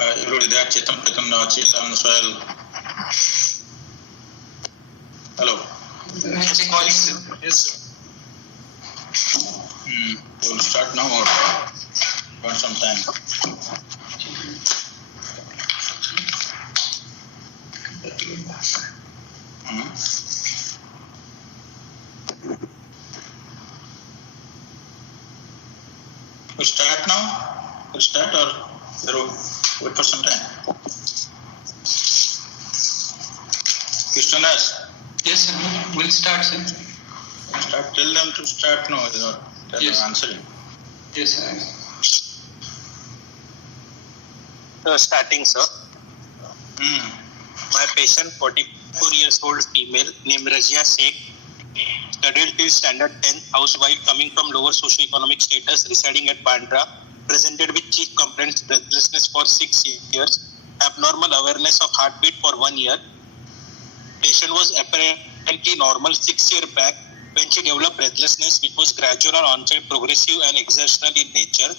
Everybody there, Chetan, Chetan, Soil. Hello. Yes, sir. We'll start now or want some time? We'll start now? We'll start or we'll wait for some time? Krishnadas? Yes, sir. We'll start, sir. Start. Tell them to start now. They're Yes. answering. Yes, sir. Starting, sir. My patient, 44 years old female, named Razia Sheikh, studied till standard 10, housewife coming from lower socio-economic status, residing at Bandra, presented with chief complaints, breathlessness for 6 years, abnormal awareness of heartbeat for 1 year. Patient was apparently normal 6 years back when she developed breathlessness, which was gradual onset, progressive and exertional in nature.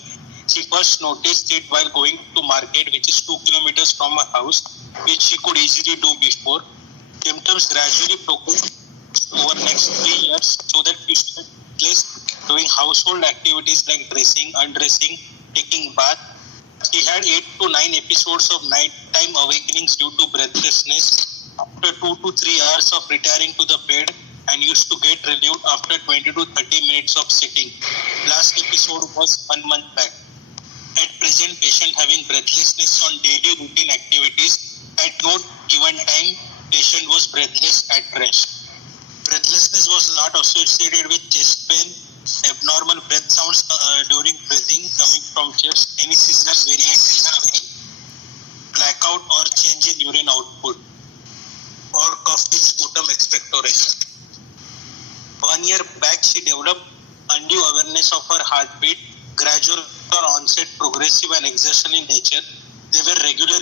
She first noticed it while going to market, which is 2 kilometers from her house, which she could easily do before. Symptoms gradually progressed over next 3 years, so that she started doing household activities like dressing, undressing, taking bath. She had 8 to 9 episodes of nighttime awakenings due to breathlessness after 2 to 3 hours of retiring to the bed, and used to get relieved after 20 to 30 minutes of sitting. Last episode was 1 month back. At present, patient having breathlessness on daily routine activities. At no given time, patient was breathless at rest. Breathlessness was not associated with chest pain, abnormal breath sounds during breathing coming from chest, any seasonal variation, blackout or change in urine output, or cough with sputum expectoration. 1 year back, she developed undue awareness of her heartbeat, gradual onset, progressive and exertional in nature. They were regular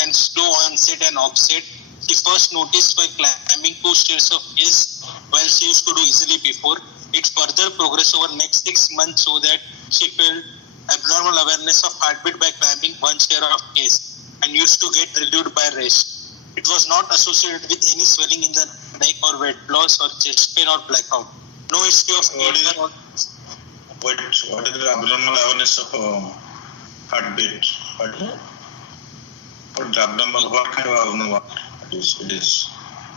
and slow onset and offset. She first noticed by climbing 2 stairs of hills while she used to do easily before. It further progressed over next 6 months so that she felt abnormal awareness of heartbeat by climbing 1 stair of case and used to get relieved by rest. It was not associated with any swelling in the neck or weight loss or chest pain or blackout. No history of What is the abnormal awareness of heartbeat? What the abnormal? What kind of abnormal? It is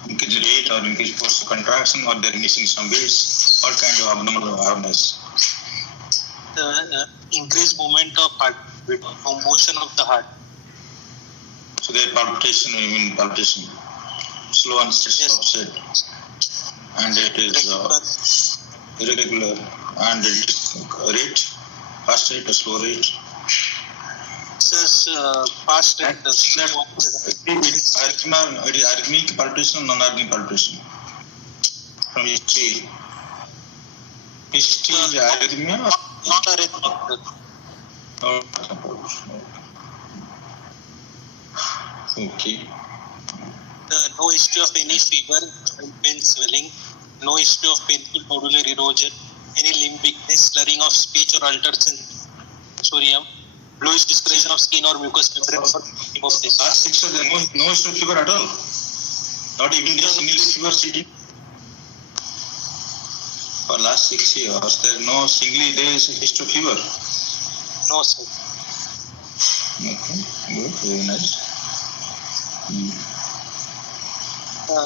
increased rate or increased force of contraction, or they're missing some beats. What kind of abnormal awareness? The increased movement of heartbeat, or motion of the heart. So their palpitation, you mean palpitation, slow and upset, and it is irregular, and it is rate, fast rate or slow rate. Fast rate. It is arrhythmic palpitation, non-arrhythmic palpitation. From history is arrhythmia or not arrhythmic. Okay. No history of any fever, joint pain, swelling, no history of painful nodular erosion, any limb weakness, slurring of speech or altered sensorium, bluish discoloration of skin or mucous membrane. Last 6 years, there no history of fever at all. Not even the single fever sitting. For last 6 years, there is no single day history of fever. No, sir. Okay, good, very nice.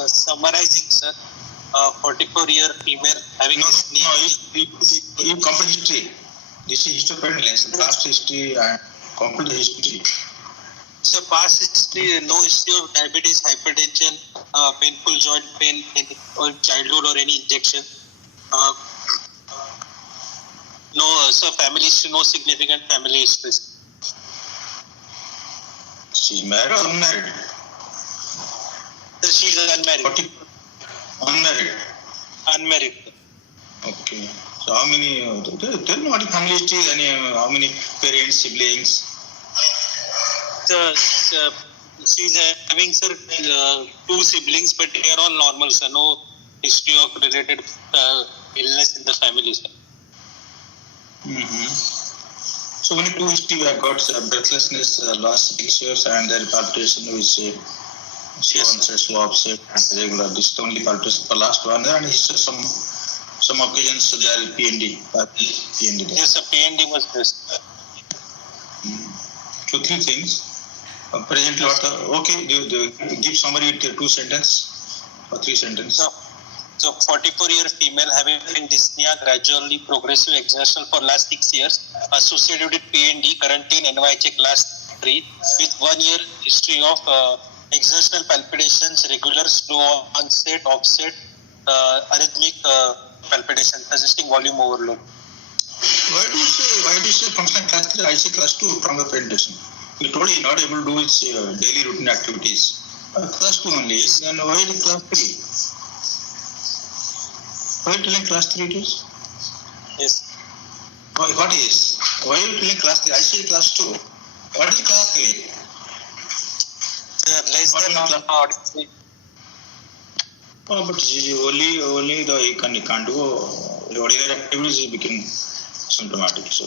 Summarizing, sir, 44-year female having you complete history. This is history of prevalence, past history and complete history. So past history, no history of diabetes, hypertension, painful joint pain in or childhood or any injection. No, so family history, no significant family history. She's married or unmarried? She is unmarried. Unmarried. Unmarried. Okay. So how many? Tell me what is family history and how many parents, siblings? She is having, sir, 2 siblings, but they are all normal, sir. No history of related illness in the family, sir. So only two history we have got breathlessness last 6 years and then palpitation which slow onset, slow upset and regular. This is only palpitation for last 1 year and history some occasions there is PND. PND there. Yes, sir. PND was this. So three things. Presently, what okay, give summary with 2 sentences or 3 sentences. So 44-year female having dyspnea, gradually progressive exertional for last 6 years, associated with PND, currently in NYHA class 3, with 1 year history of exertional palpitations, regular slow onset, offset, arrhythmic palpitation, resisting volume overload. Why do you say functional class 3, I say class 2 from the presentation? You told he not able to do his daily routine activities. Class 2 only, then why is class 3? Why are you telling class 3 it is? Yes. What is? Why are you telling class 3? I say class 2. What is class 3? Less than ordinary. Oh, but only the he can't do the ordinary activities he became symptomatic. So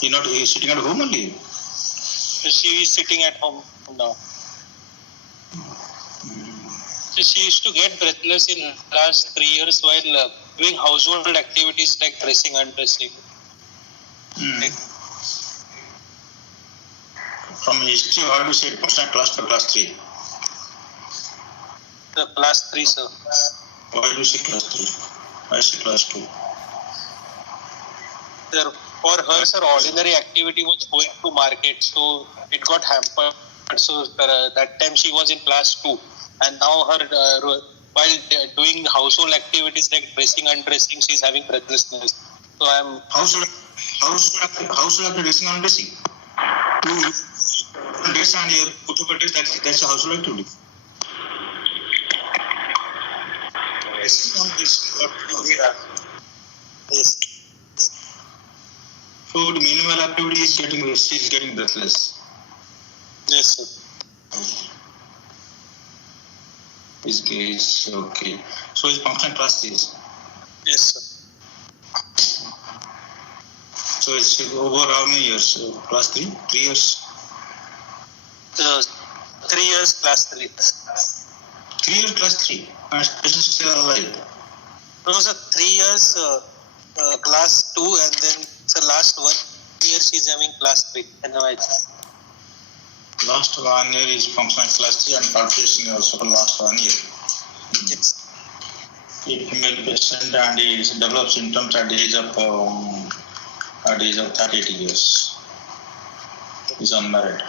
he is sitting at home only. She is sitting at home now. So she used to get breathless in last 3 years while doing household activities like dressing and dressing. From history, how do you say functional class 2 class 3? The class 3, sir. Why do you say class 3? I say class 2. Sir, for her, sir, ordinary activity was going to market, so it got hampered. So that time she was in class 2, and now her while doing household activities like dressing and undressing, she is having breathlessness. So I am household dressing and undressing. Dress and your put up a dress, that's a household activity. Yes. So the minimal activity is getting breathless. Yes, sir. Is okay. So his function class is. Yes, sir. So it's over how many years? Class 3? 3 years? 3 years, class 3. 3 years, class 3. And patient still alive. No, sir, 3 years, class 2, and then last 1 year she is having class 3. Last 1 year is functional class 3 and palpitation also for last 1 year. Yes. A female patient and he develops symptoms at the age of 38 years. He's unmarried.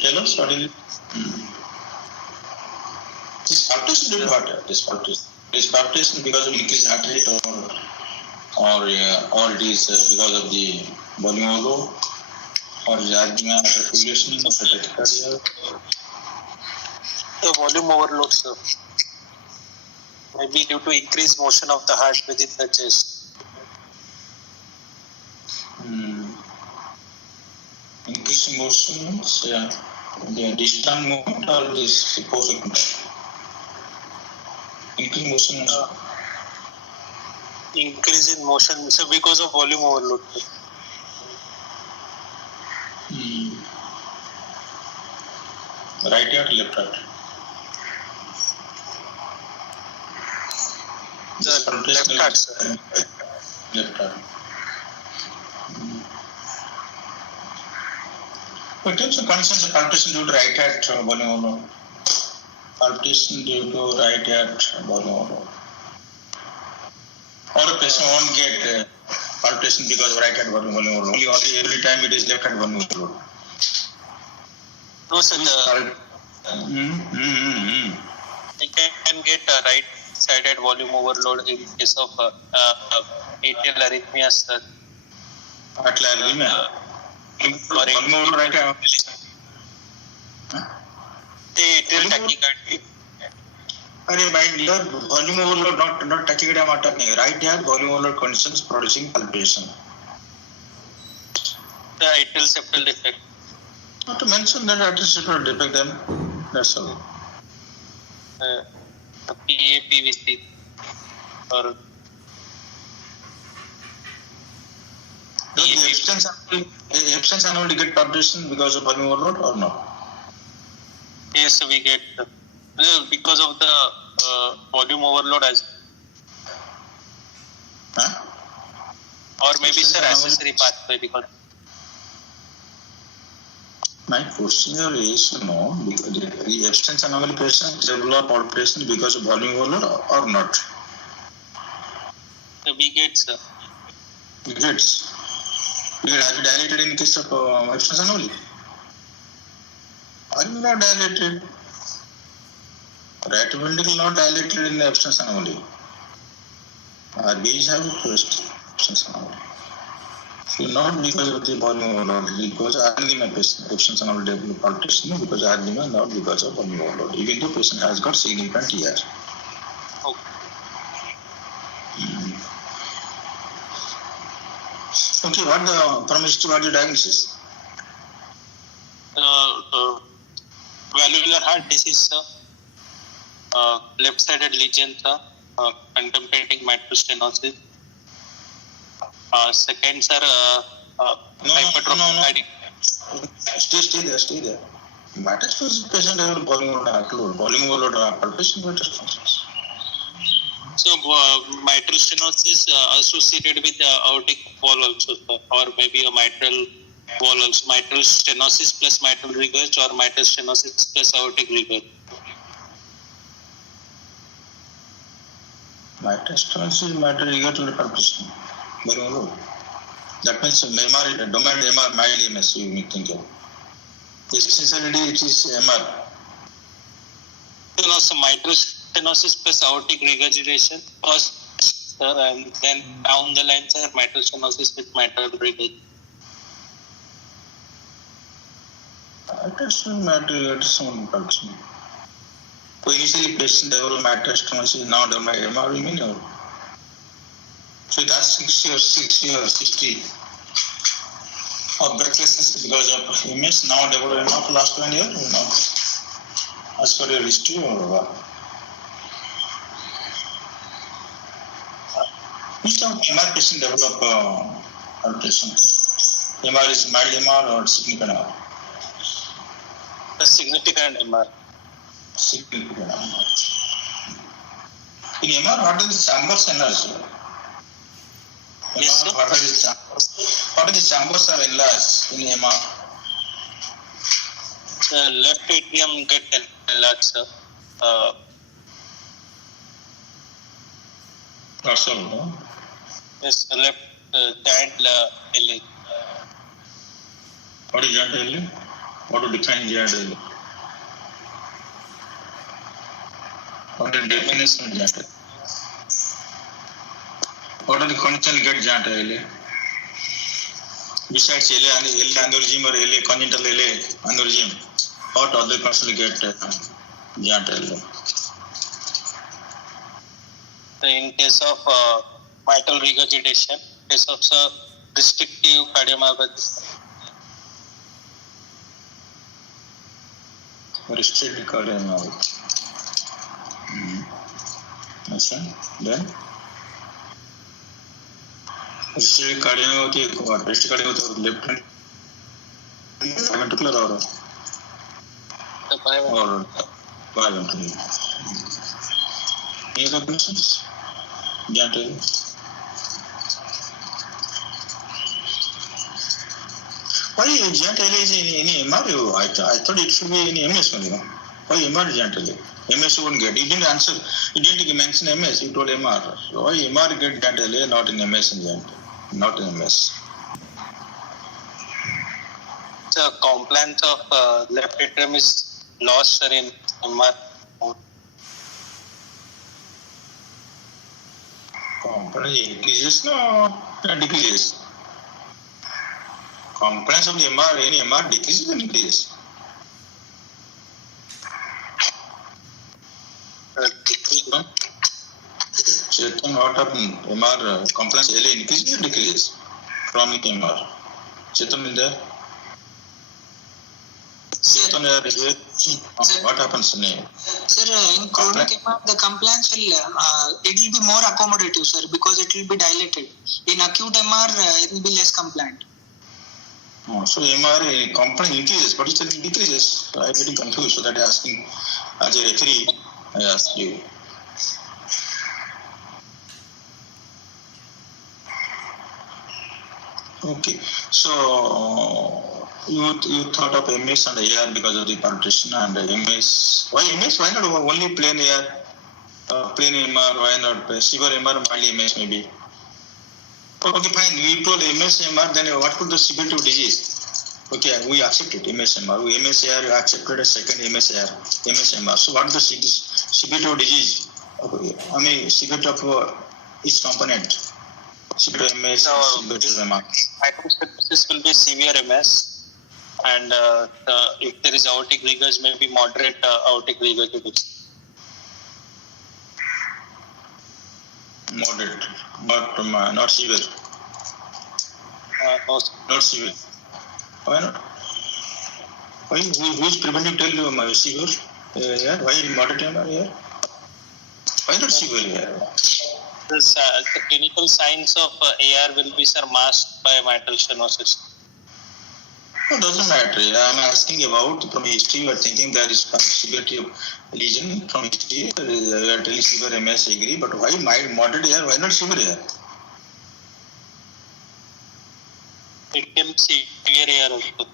Tell us what is it? This palpitation due to what? This palpitation because of increased heart rate or it is because of the volume overload or is arrhythmia fibrillation or tachycardia? The volume overload, sir. Maybe due to increased motion of the heart within the chest. Increased motion means the distant movement or this post-eclampsia? Increased motion. Increase in motion, so because of volume overload. Right heart, left heart. Left heart, sir. Left heart. But in some conditions, palpitation due to right heart volume overload. Palpitation due to right heart volume overload. Or a patient won't get palpitation because of right heart volume overload. Only every time it is left heart volume overload. No, sir. You can get right-sided volume overload in case of atrial arrhythmia, sir. Atrial arrhythmia. Volume overload right heart. Atrial tachycardia. अरे भाई volume overload not tachycardia I'm talking. Right heart volume overload conditions producing palpitation. The atrial septal defect. Not to mention that atrial septal defect then. That's all. PAPVC or Does the Epstein's anomaly get publication because of volume overload or no? Yes, we get because of the volume overload as, or maybe sir accessory pathway because. My question here is, because the Epstein's anomaly patients develop outpatient because of volume overload or not? We get, sir. We get. Have you dilated in case of Epstein's anomaly? Are you not dilated? Right ventricle not dilated in the Epstein's anomaly. RBs have first Epstein's anomaly. So not because of the volume overload, because angina patient Epstein's anomaly develop palpitation, because angina, not because of volume overload, even though patient has got significant ER. Okay. Okay, what the diagnosis? Valvular heart disease, sir. Left-sided lesion, sir. Contemplating mitral stenosis. Second, sir, hypertrophic. Stay there. Mitral stenosis patient have volume overload, palpitation, mitral stenosis. So, mitral stenosis associated with aortic wall also, sir, or maybe a mitral wall also. Mitral stenosis plus mitral regurg or mitral stenosis plus aortic regurg. Mitral stenosis, mitral regurg, palpitation. Volume overload. That means MR, domain MR, mild MS, you may think of. Essentially, it is MR. So, mitral stenosis plus aortic regurgitation first, sir, and then down the line, sir, mitral stenosis with mitral regurg. Mitral stenosis, palpitation. So initially, patient develop mitral stenosis, now the MR, you mean? So that's 60 of breathlessness because of MS, now developed MR for last 1 year, as per your history or what? Which time MR patient develop palpitation? MR is mild MR or significant MR? The significant MR. Significant MR. In MR, what are the chambers enlarged? Yes, sir. What are the chambers are enlarged in MR? The left atrium get enlarged, sir. That's all, no? Yes, left giant LA. What is giant LA? What to define giant LA? What is the definition of giant LA? What are the conditions get giant LA? Besides LA aneurysm or LA congenital LA aneurysm, what other conditions get giant LA? In case of mitral regurgitation, case of restrictive cardiomyopathy. Restricted cardiomyopathy. Yes, sir. Then? Restricted cardiomyopathy, what? Restricted cardiomyopathy left ventricular or biventricular? Any other questions? Giant LA. Why giant LA is in MR? I thought it should be in MS only. Why MR giant LA? MS won't get. You didn't answer. You didn't mention MS. You told MR. So why MR get giant LA, not in MS and giant? Not in MS. The compliance of left atrium is lost, sir, in MR. Compliance increases, no, decreases. Compliance of the MR, any MR decreases or increases? Decrease, no? Chetan, what happened? MR compliance LA increases or decreases from the MR? Chetan, in there? Sir, what happens in Sir, in chronic MR, the compliance will it will be more accommodative, sir, because it will be dilated. In acute MR, it will be less compliant. So MR compliance increases, but it decreases. So I'm getting confused. So that I'm asking as a referee, I ask you. Okay, so you thought of MS and AR because of the partition and MS. Why MS? Why not only plain AR, plain MR? Why not severe MR, mild MS maybe? Okay, fine. We told MS MR. Then what could the severity of disease? Okay, we accepted MS MR. We MS AR accepted a second MS AR, MS MR. So what is the severity of disease? I mean severity of each component. Severe MS, severe MR. This will be severe MS, and if there is aortic regurg, maybe moderate aortic regurgitation. Moderate, but not severe. No, Not severe. Why not? Why? Who is preventing tell you severe? Yeah. Why moderate MR? Yeah. Why not severe? Yeah. the clinical signs of AR will be masked by mitral stenosis. No, doesn't matter. I'm asking about from history. You are thinking there is severity of lesion from history. You are telling severe MS, agree. But why moderate AR? Why not severe AR? It can be severe AR also.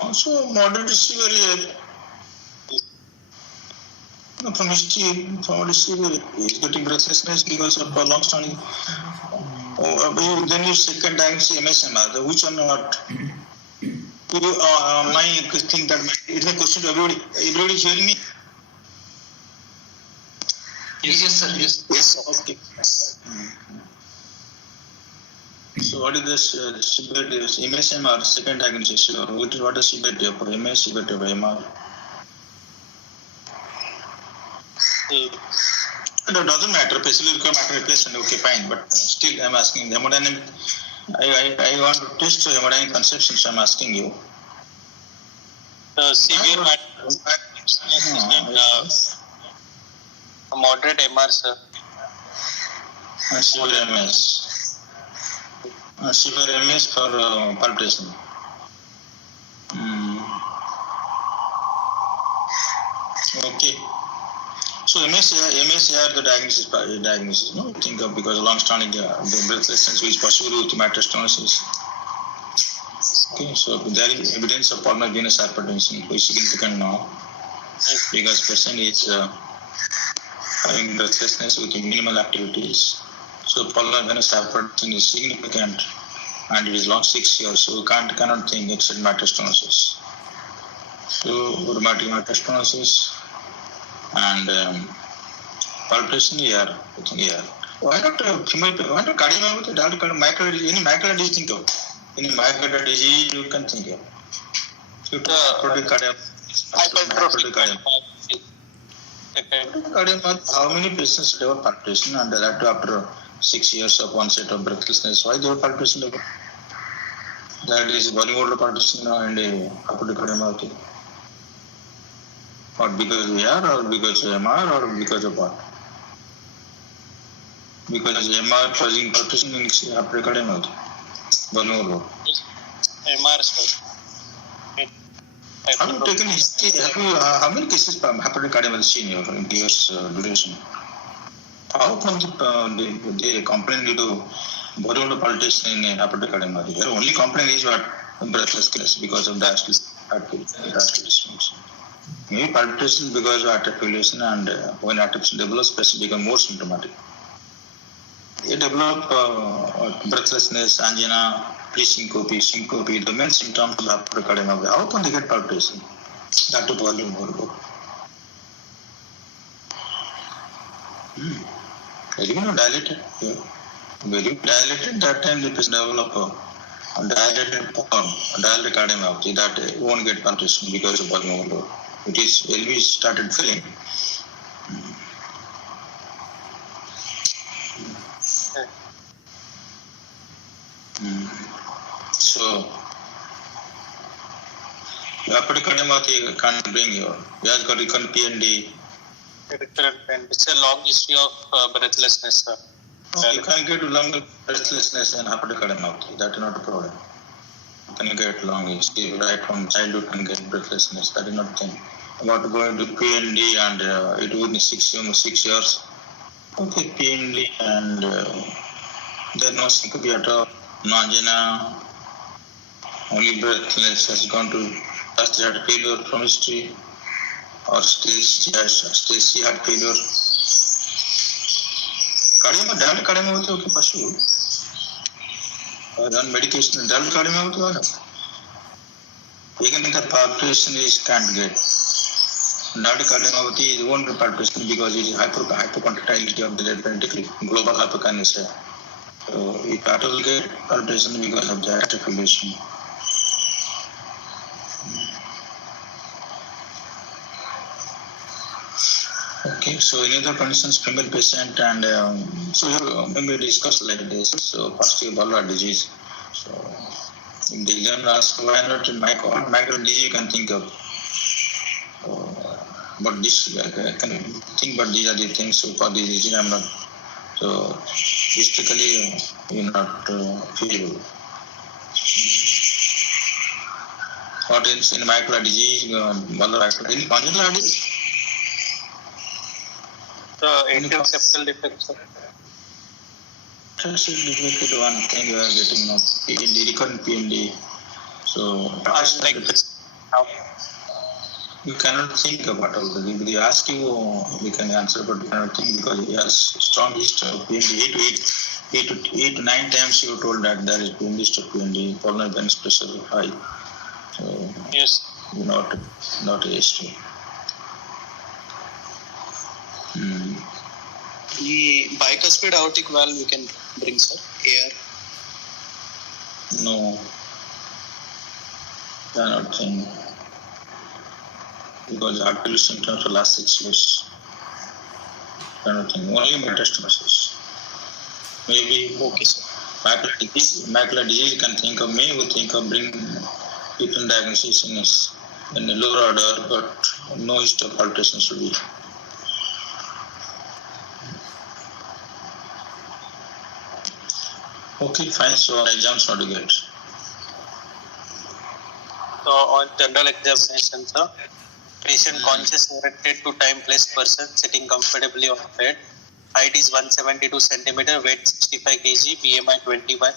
Also, moderate severe AR. No, from history, from history, he's getting breathlessness because of long-standing. Then you second diagnose MSMR. Which one not? My thing that it's a question to everybody. Everybody is hearing me? Yes, sir. Yes. Okay. So what is this severity of MSMR second diagnosis? What is severity of MS, severity of MR? No, it doesn't matter. Basically, matter replacement. Okay, fine. But still, I'm asking hemodynamic. I want to test hemodynamic conception, so I'm asking you. Severe moderate MR, sir. Severe MS. Severe MS for palpitation. Okay. So MSAR the diagnosis, no? Think of because long-standing the breathlessness is possible with mitral stenosis. Okay, so there is evidence of pulmonary venous hypertension, which is significant now because patient is having breathlessness with minimal activities. So pulmonary venous hypertension is significant, and it is long 6 years. So we cannot think except mitral stenosis. So rheumatic mitral stenosis. And palpitation here, I think here. Why not cardiomyopathy? Myocarditis, any myocarditis disease think of? Any myocarditis disease you can think of? How many patients develop palpitation and that after 6 years of onset of breathlessness? Why develop palpitation? That is volume palpitation and aortic cardiomyopathy. What, because of AR or because of MR or because of what? Because MR causing palpitation in aortic cardiomyopathy. Vulnerable. MR, sir. Have you taken history? How many cases of aortic cardiomyopathy seen in years duration? How come they complain due to volume palpitation in aortic cardiomyopathy? Their only complaint is what? Breathlessness because of diastole. Maybe palpitation because of atrial fibrillation, and when atrial fibrillation develops, patients become more symptomatic. They develop breathlessness, angina, syncope, the main symptoms of aortic cardiomyopathy. How can they get palpitation? That to volume more. Very dilated. Yeah. Very dilated. That time the patient develop a dilated form, dilated cardiomyopathy. That won't get palpitation because of volume overload. It is LV started filling. So Upper Kadamati can't bring you. You have got recurrent PND. It's a long history of breathlessness, sir. You can get long breathlessness in upper Kadamati. That is not a problem. You can get long history right from childhood and get breathlessness. That is not a thing. About going to PND and it would be 6 years. Okay, PND and there no syncope at all. No angina. Only breathless has gone to first heart failure from history or stage heart failure. Direct kadame hote ho ki pashu or on medication direct kadame hote ho na. Even the palpitation is can't get. Direct cardiomyopathy is one palpitation because it is hypercontractility of the left ventricle, global hyperkinesia. So if at all get palpitation because of the atrial fibrillation. Okay, so any other conditions, female patient and so maybe discuss like this. So first you have disease. So if the exam asks why not micro disease you can think of. But this I can think, but these are the things. So for this reason I'm not. So historically you're not feasible. What else in micro disease? Any congenital disease? Atrial septal defect, sir. That's the one thing you are getting now. PND, recurrent PND. So you cannot think about all that. If they ask you, we can answer, but you cannot think because he has strong history of PND. 8 to 9 times you told that there is PND history of PND, pulmonary venous pressure high. So Yes. not a history. The bicuspid aortic valve we can bring, sir. AR. No, cannot think. Because arterial symptoms for last 6 years. Cannot think. Only metastasis. Maybe Okay, sir. macular disease you can think of. Me would think of bring different diagnosis in the lower order, but no history of palpitation should be. Okay, fine. So exams not to get. So on general examination, sir, patient conscious, oriented to time, place, person sitting comfortably on bed. Height is 172 centimeter, weight 65 kg, BMI 21.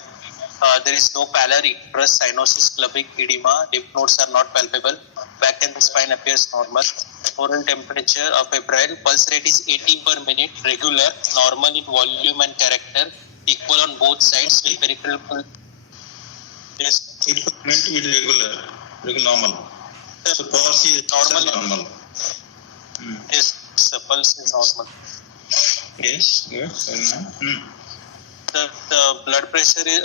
There is no pallor, icterus, cyanosis, clubbing, edema. Lymph nodes are not palpable. Back and spine appears normal. Oral temperature of febrile. Pulse rate is 80 per minute, regular, normal in volume and character, equal on both sides with peripheral pulse. Yes. It meant irregular, normal. So pulse is normal. Yes, the pulse is normal. Yes, good. The blood pressure is,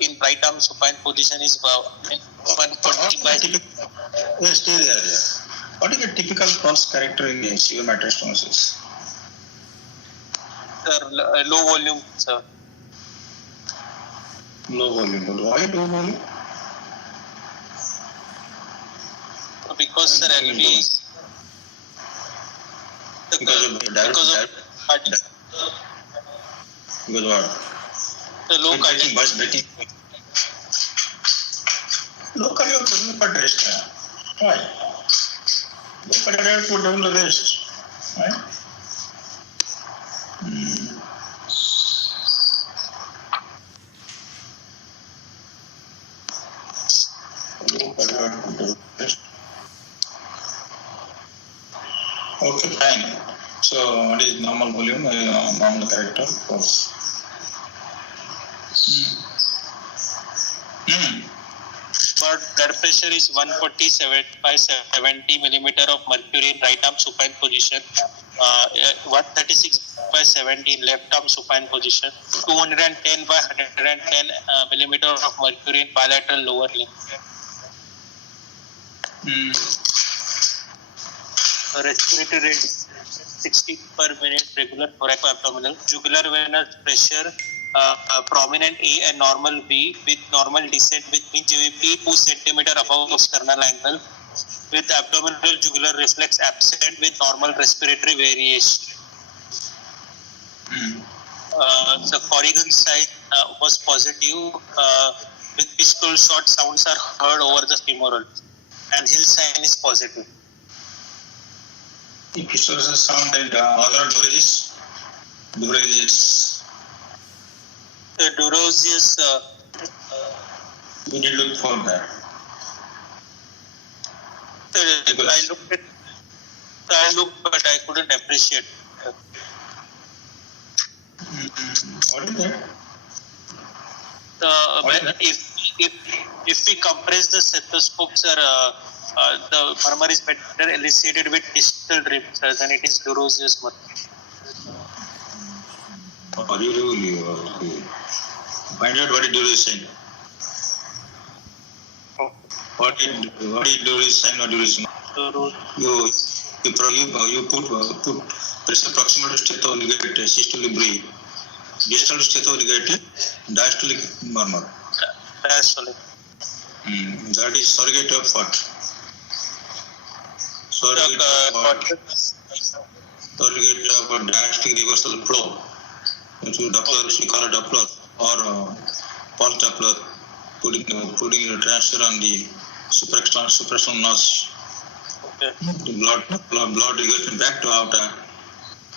in right arm supine position is 140 by. Yes, stay there. What is the typical pulse character in severe mitral stenosis? Low volume, sir. Low volume. Why low volume? Because, sir, actually, Because of because what? the low cardiac. Breathing. Low cardiac doesn't put rest. Why? Low cardiac put down the rest. Right? Low cardiac put down the rest. Okay, fine. So, what is normal volume? Normal character, of course. But blood pressure is 147 by 70 millimeter of mercury in right arm supine position, 136 by 70 in left arm supine position, 210 by 110 millimeter of mercury in bilateral lower limb. Respiratory rate 60 per minute, regular thoracoabdominal, jugular venous pressure, prominent A and normal B with normal descent with mean GVP 2 cm above sternal angle, with abdominal jugular reflex absent with normal respiratory variation. The Corrigan sign was positive with pistol shot sounds are heard over the femoral, and Hill sign is positive. If it shows a sound and other durages, The Durozius, we need to look for that. I looked, but I couldn't appreciate. What is that? If we compress the stethoscope, sir, the murmur is better elicited with distal drips, then it is Durozius murmur. Really? Find out what it is saying. What it is saying or is you put pressure proximal to stethoscope, systolic breathe. Distal stethoscope, diastolic murmur. Diastolic. That is surrogate of what? Surrogate of diastolic reversal flow. Which we call it Doppler or pulse Doppler, putting the transfer on the supraxonal notch. Okay. The blood is getting back to outer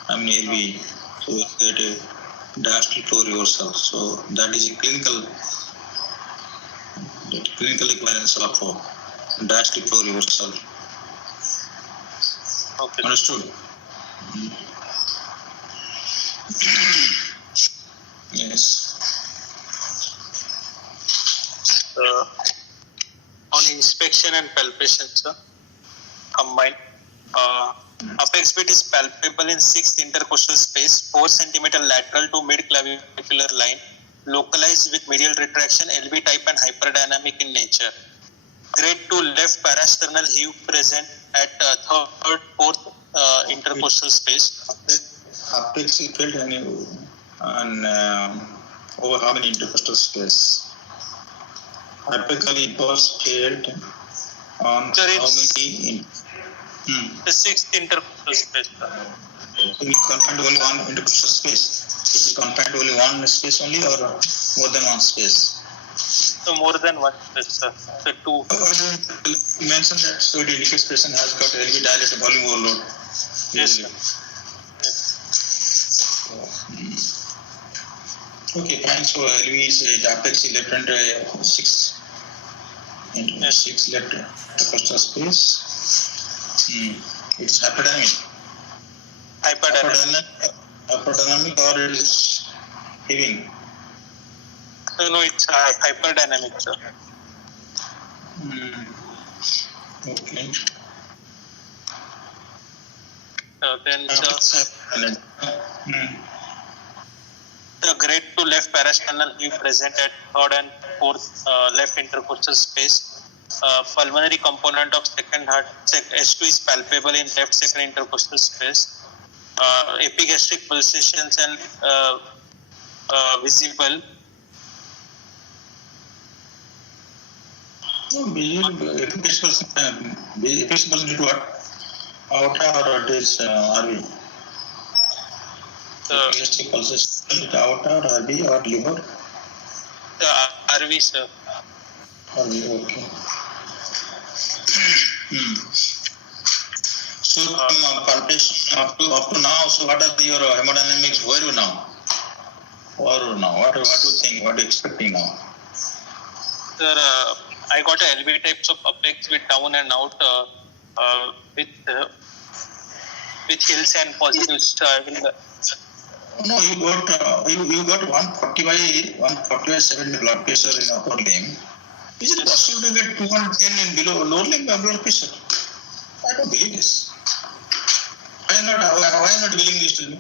LV, so we get a diastolic flow reversal. So that is a clinical equivalence of diastolic flow reversal. Okay. Understood? Yes. On inspection and palpation, sir, combined. Apex bit is palpable in 6th intercostal space, 4 cm lateral to mid-clavicular line, localized with medial retraction, LV type and hyperdynamic in nature. Grade 2 left parasternal heave present at 3rd, 4th intercostal space. Apex is felt on over how many intercostal space? Apically it was felt on Sir, how many? The 6th intercostal space. It is confined to only one intercostal space. It is confined to only one space only or more than one space? So more than one space, sir. So 2. You mentioned that so the indicates patient has got LV dilated volume overload. Yes, sir. Okay, fine. So LV is apex left and 6 left intercostal space. It's hyperdynamic. Hyperdynamic or it is heaving? No, it's hyperdynamic, sir. Okay. Then the grade 2 left parasternal heave present at 3rd and 4th left intercostal space. Pulmonary component of second heart S2 is palpable in left second intercostal space. Epigastric pulsations and visible. Visible into what? Outer or it is RV? Epigastric pulsation outer, RV or liver? RV, sir. RV, okay. So from palpation up to now, so what are your hemodynamics? Where are you now? What do you think? What are you expecting now? Sir, I got a LV types of apex with down and out with hills and positives. So I will. No, you got 140 70 blood pressure in upper limb. Is it possible to get 210 in below lower limb blood pressure? I don't believe this. Why not willing this to me?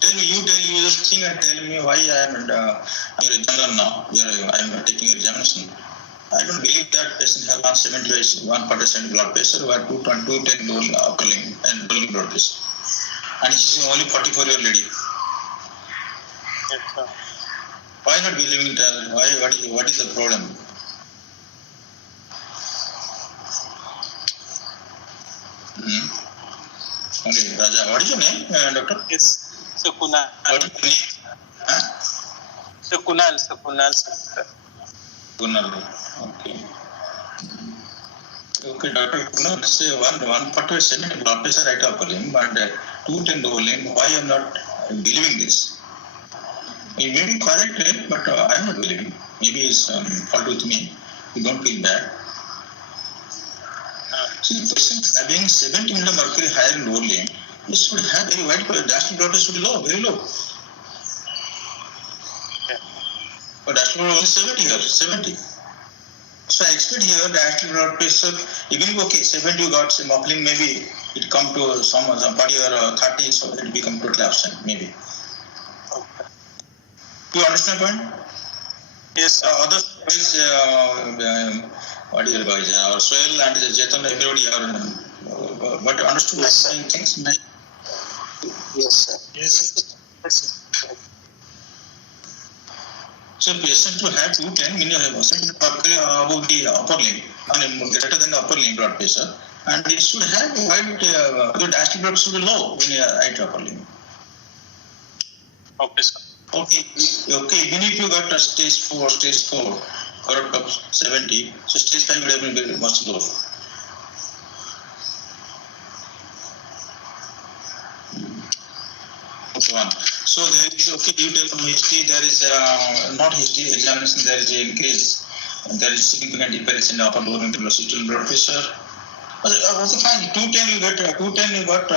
Tell me, you just think and tell me why I am you're a general now. I am taking your examination. I don't believe that patient have 170 blood pressure or 210 lower upper limb and lower limb blood pressure. And she's only 44-year-old lady. Yes, sir. Why not believing that? What is the problem? Okay, Raja, what is your name, doctor? Yes. So Kunal. What is your name? Huh? So Kunal. Sir. Kunal. Okay. Okay, Doctor Kunal, say one part is 70 blood pressure right upper limb and 210 lower limb. Why I am not believing this? It may be correct, but I am not believing. Maybe it's fault with me. You don't feel bad. See, patients having 70 mm mercury higher in lower limb, this should have very wide diastolic blood pressure should be low, very low. But diastolic blood is 70 here, 70. So I expect here diastolic blood pressure, even if okay, 70 you got some muffling, maybe it come to somebody or 30, so it will become totally absent, maybe. You understand my point? Yes. Other is what is it, guys? Swell and Chetan, everybody are, but understood the same things. Yes, sir. Yes. So patient to have 210 mm above the upper limb, greater than the upper limb blood pressure, and it should have wide the diastolic blood should be low in the right upper limb. Okay, sir. Okay, even if you got a stage 4, correct of 70, so stage 5 will be much low. One. So there is, okay, you tell from history, there is not history examination, there is an increase, there is significant difference in the upper lower system blood pressure. Okay, fine, 210 you got,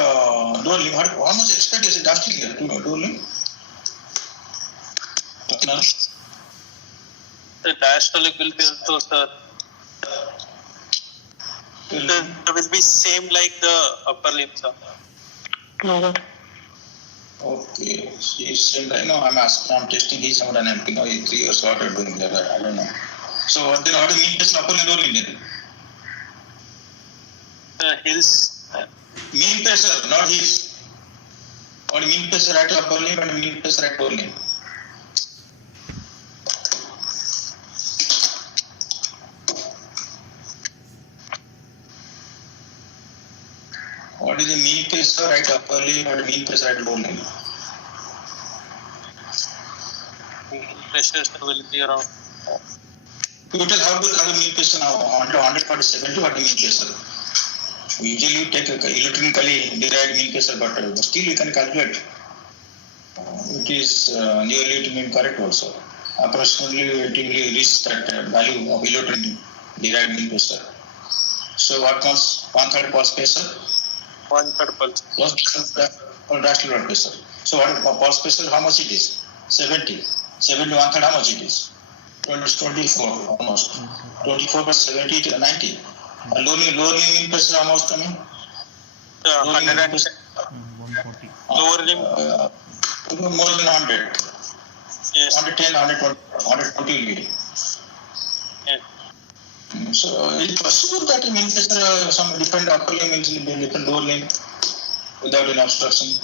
lower limb, how much expect is it diastolic here, lower limb? The diastolic will be also, sir. It will be same like the upper limb, sir. Okay, same like, no, I'm testing his someone and I'm 3 years what I'm doing that, I don't know. So then what do you mean test upper limb lower limb then? His. Mean pressure, not his. Or mean pressure at upper limb and mean pressure at lower limb. What is the mean pressure at upper limb and mean pressure at lower limb? Pressure will be around. You tell how the mean pressure now, 147 to what the mean pressure? Usually you take electronically derived mean pressure, but still you can calculate. It is nearly to mean correct also. Approximately it will reach that value of electronically derived mean pressure. So what comes 1/3 pulse pressure? 1/3 pulse. Plus diastolic blood pressure. So what pulse pressure, how much it is? 70. 70 1/3, how much it is? 24 almost. 24 plus 70 to 90. Lower limb pressure almost coming. 140. Lower limb. More than 100. Yes. 110, 120 will be. Yes. So it is possible that mean pressure some different upper limb means different lower limb without any obstruction.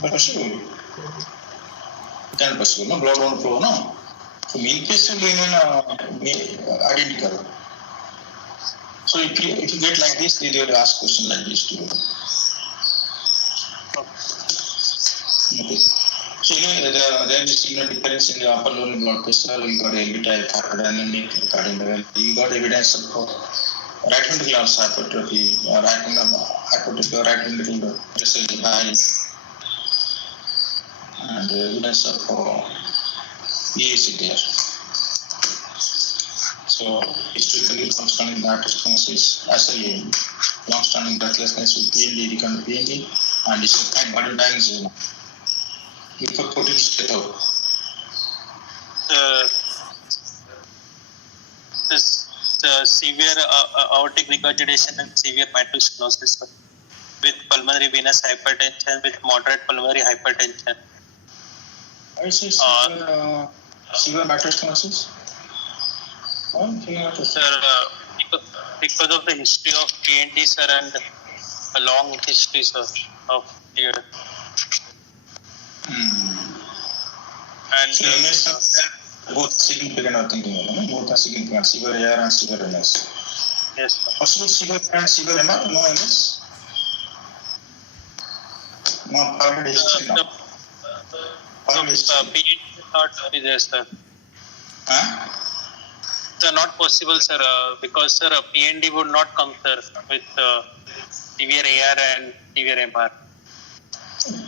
Possible. It can possible, no? Blood won't flow, no? So mean pressure will be identical. So if you get like this, they will ask question like this to you. Okay. So there is signal difference in the upper lower blood pressure. You got LV type, hyperdynamic, cardiac. You got evidence of right ventricular hypertrophy, right ventricular pressure is high, and evidence of EAC there. So historically, long-standing diastenosis, long-standing breathlessness with PND, recurrent PND, and this kind of modern times, protein state out. This severe aortic regurgitation and severe mitral stenosis with pulmonary venous hypertension, with moderate pulmonary hypertension. I say severe mitral stenosis. Sir, because of the history of PND, sir, and a long history, sir, of here. And So both significant are thinking, both are significant, severe AR and severe MS. Yes, sir. Possible severe and severe MR, no MS? No, permanent history, no. Permanent history. PET is not there, sir. Huh? Sir, not possible, sir, because, sir, PND would not come, sir, with severe AR and severe MR.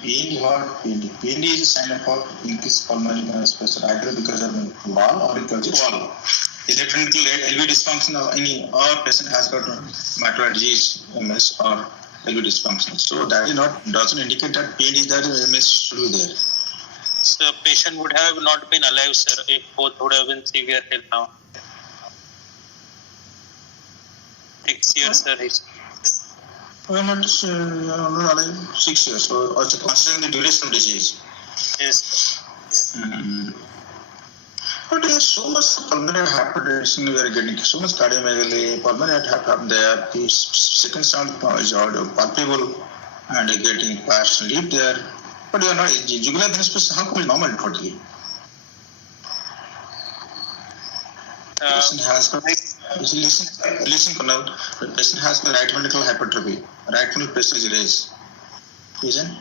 PND, what PND? PND is a sign of increased pulmonary space, either because of wall or because of wall. Electronical LV dysfunction or any or patient has got mitoid disease, MS or LV dysfunction. So that is not doesn't indicate that PND that MS should be there. So patient would have not been alive, sir, if both would have been severe till now. 6 years, sir. Why not alive 6 years? So also considering the duration of disease. Yes. But there is so much pulmonary hypertension we are getting, so much cardiomegaly, pulmonary hypertension there, the second sound is palpable and getting past leap there. But you are not, jugular venous space, how come it's normal totally? Patient has got, listen, Kunal, the patient has the right ventricular hypertrophy, right ventricular pressure is raised. Reason?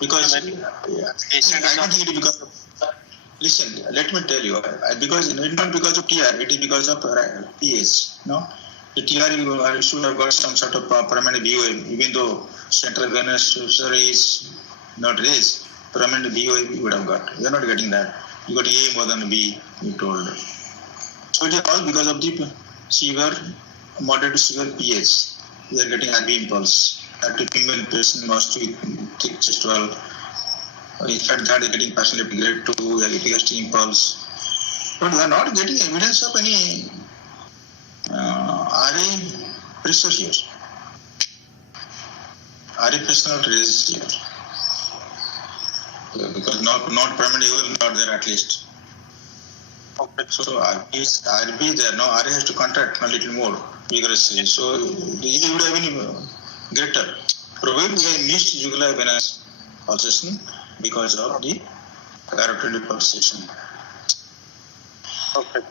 Because, I don't think it is because of, listen, let me tell you, because it's not because of TR, it is because of PH. No, the TR you should have got some sort of permanent BOA, even though central venous pressure is not raised, permanent BOA you would have got. You are not getting that. You got A more than B, you told. So it is all because of the severe, moderate to severe PH. We are getting RV impulse. That the female patient must be thick chest wall. In fact, that is getting partially grade 2 epigastric impulse. But we are not getting evidence of any RA pressure here. RA pressure not raised here. Because not permanent not there at least. Okay. So RB there, no, RA has to contract a little more vigorously. So it would have been greater. Probably they missed jugular venous pulsation because of the carotid pulsation. Okay.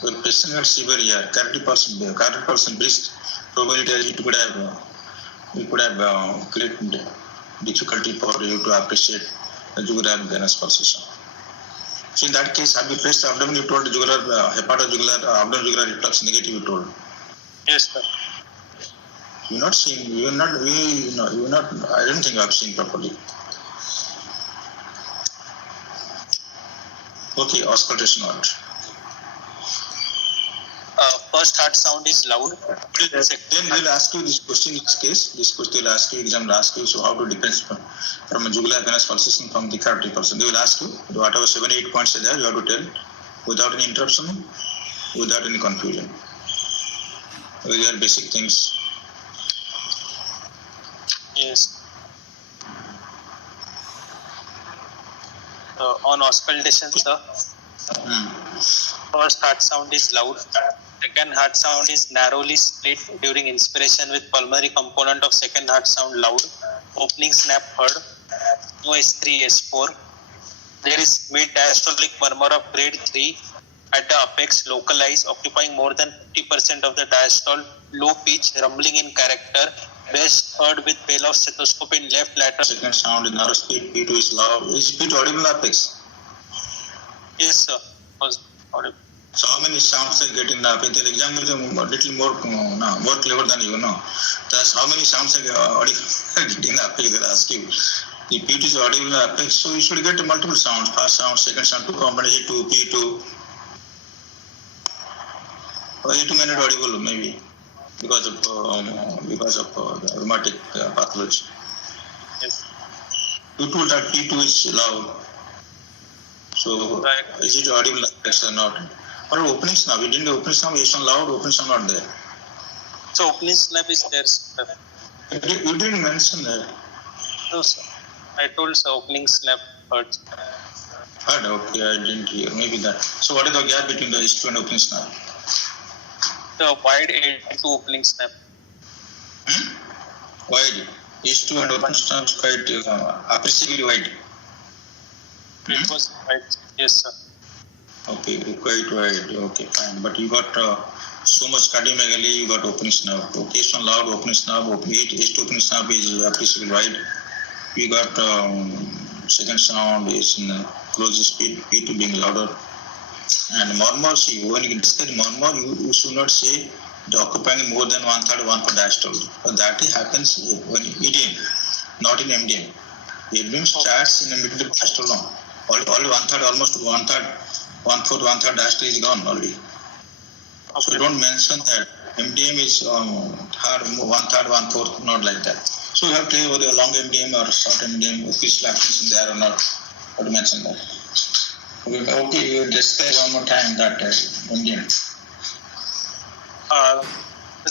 The patient had severe here, carotid pulsation brisk. Probably it could have created difficulty for you to appreciate the jugular venous pulsation. So in that case, have you pressed the abdomen? You told jugular, hepatojugular, abdomen jugular reflux negative. You told. Yes, sir. You're not seeing. You're not. I don't think I've seen properly. Okay, auscultation what? First heart sound is loud. Then they'll ask you this question in this case. This question they'll ask you, exam will ask you, so how to differentiate from a jugular venous pulsation from the carotid pulsation. They will ask you, whatever 7-8 points are there, you have to tell without any interruption, without any confusion. These are basic things. Yes. On auscultation, sir. First heart sound is loud. Second heart sound is narrowly split during inspiration with pulmonary component of second heart sound loud. Opening snap heard. No S3, S4. There is mid-diastolic murmur of grade 3 at the apex, localized, occupying more than 50% of the diastole. Low pitch, rumbling in character. Best heard with bell of stethoscope in left lateral. Second sound in narrow speed, P2 is loud. Is P2 audible apex? Yes, sir. Was audible. So how many sounds are getting the apex? The exam is a little more clever than you know. That's how many sounds are audible getting the apex. They'll ask you. The P2 is audible apex, so you should get multiple sounds. First sound, second sound, two components, A2, P2. Or A2 may not audible maybe because of the rheumatic pathology. Yes. You told that P2 is loud. So Right. Is it audible apex or not? Or opening snap? We didn't do opening snap, is on loud, opening snap not there. So opening snap is there, sir. You didn't mention that. No, sir. I told sir opening snap heard. Heard, okay, I didn't hear. Maybe that. So what is the gap between the S2 and opening snap? The wide A2 opening snap. Wide. S2 and opening snap is quite appreciably wide. It was wide. Yes, sir. Okay, quite wide. Okay, fine. But you got so much cardiomegaly, you got open snub. Occasional loud open snub, east open snub is appreciable wide. You got second sound is in closest speed, P2 being louder. And murmur, see, when you discuss murmur, you should not say the occupying more than 1/3 1/4 diastole. That happens when EDM, not in MDM. EDM starts in the middle of diastole long. Only 1/3, almost 1/3, 1/4, 1/3 diastole is gone already. So don't mention that. MDM is third, 1/3, 1/4, not like that. So you have to have a long MDM or short MDM, which happens there or not. How to mention that? Okay, you describe one more time that MDM.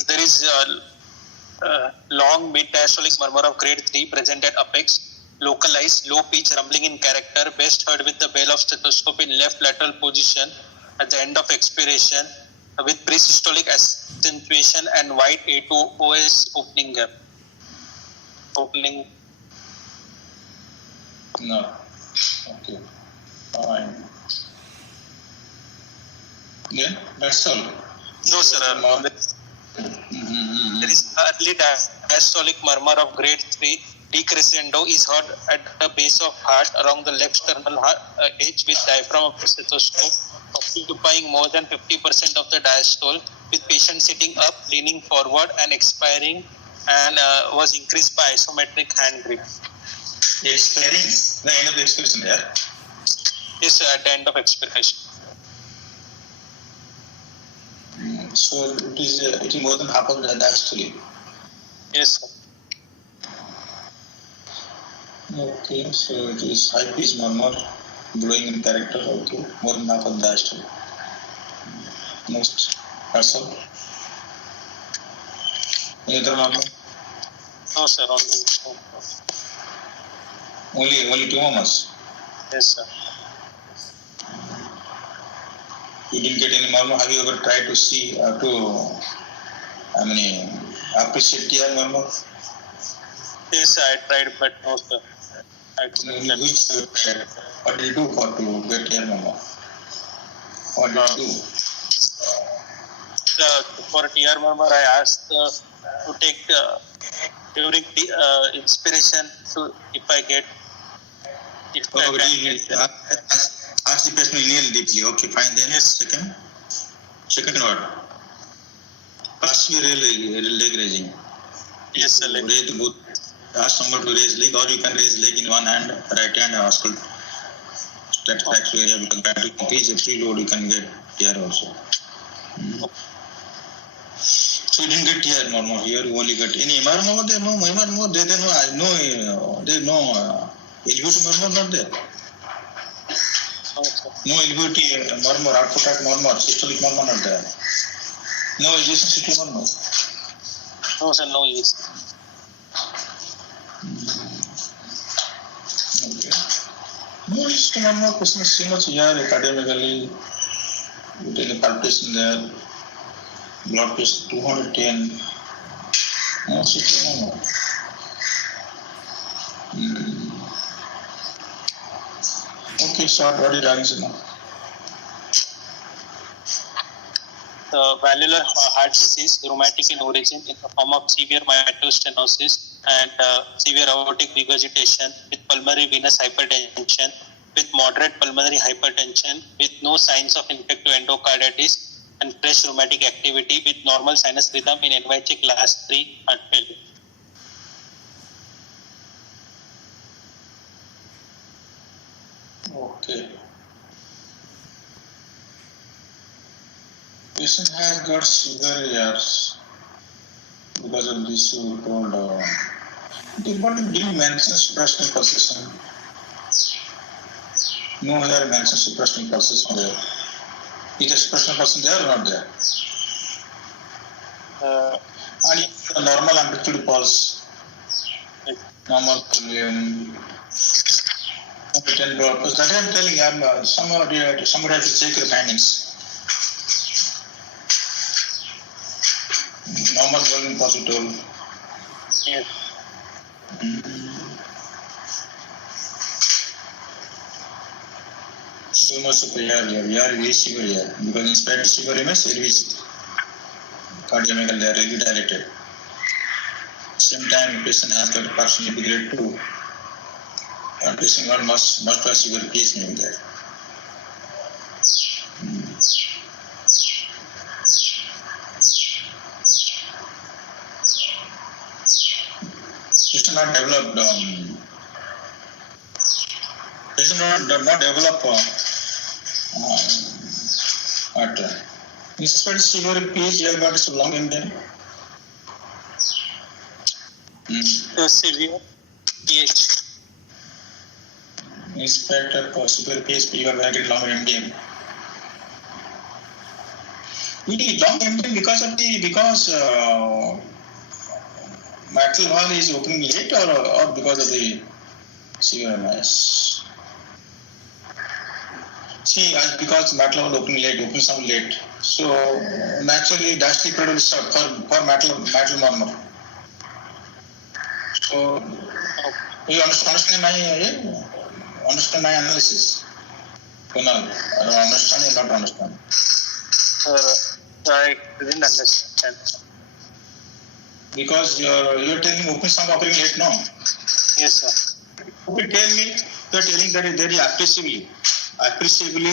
There is long mid-diastolic murmur of grade 3 present at apex, localized, low pitch rumbling in character, best heard with the bell of stethoscope in left lateral position at the end of expiration, with pre-systolic accentuation and wide A2OS opening gap. No. Okay. Fine. Yeah, that's all. No, sir. There is early diastolic murmur of grade 3 decrescendo is heard at the base of heart along the left sternal edge with diaphragm of the stethoscope occupying more than 50% of the diastole, with patient sitting up, leaning forward and expiring, and was increased by isometric hand grip. Expiring? The end of the expiration, yeah? Yes, at the end of expiration. So it is more than half of the diastole. Yes, sir. Okay, so it is high pitch murmur, blowing in character, okay, more than half of the diastole. Next, that's all. Any other murmur? No, sir, Only two murmurs? Yes, sir. You didn't get any murmur. Have you ever tried to see, appreciate TR murmur? Yes, I tried, but no, sir. I couldn't. What did you do to get TR murmur? What did you do? For TR murmur, I asked to take during the inspiration, so if I get. Ask the patient to inhale deeply. Okay, fine. Then Yes. Second what? Passive leg raising. Yes, sir. Ask someone to raise leg, or you can raise leg in one hand, right hand, ask to stretch area. You can try to increase the preload. You can get here also. So you didn't get here murmur. Here you only get any MR murmur. There no MR murmur. There no elevated murmur not there. No elevated murmur, output murmur, systolic murmur not there. No adjacent systolic murmur. No, sir, no use. Okay. No systolic murmur, question is so much here academically. You take a palpitation there, blood pressure 210. No systolic murmur. Okay, so what are you diagnosing now? Valvular heart disease, rheumatic in origin, in the form of severe mitral stenosis and severe aortic regurgitation, with pulmonary venous hypertension, with moderate pulmonary hypertension, with no signs of infective endocarditis and fresh rheumatic activity, with normal sinus rhythm in NYHA class 3 heart failure. Okay. Patient has got sugar years because of this you told. But did you mention suppression pulsation? No, here mention suppression pulsation there. Is expression pulsation there or not there? And normal amplitude pulse, normal volume. 10 drops. That I'm telling you, somebody has to check the findings. Normal volume positive. Yes. So so much severe here. We are very severe here because in spite of severe MS, it is cardiomyopathy, they are really dilated. Same time, patient has got partially grade 2. And patient one must have severe pacemaker there. Patient not developed. Patient not develop. In spite of severe PH, you have got so long in there. Severe PH. In spite of severe PH, you have very long MDM. Really long MDM because mitral valve is opening late or because of the severe MS. See, because mitral valve opening late, opens some late. So naturally, diastolic period will start for mitral murmur. So you understand my analysis? Kunal, understand or not understand? I didn't understand. Because you're telling open some opening late, no? Yes, sir. Okay, tell me, you're telling that there is appreciably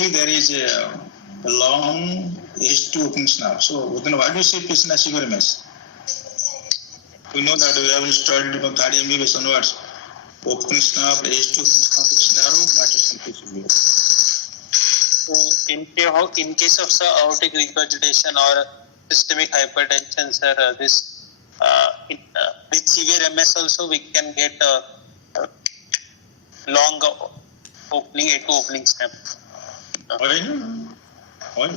there is a long H2 opening snap. So then why do you say patient has severe MS? We know that we have studied from third MBBS onwards. Opening snap, H2 snap is narrow, mitral So in case of aortic regurgitation or systemic hypertension, sir, with severe MS also we can get long opening A2 opening snap. Why?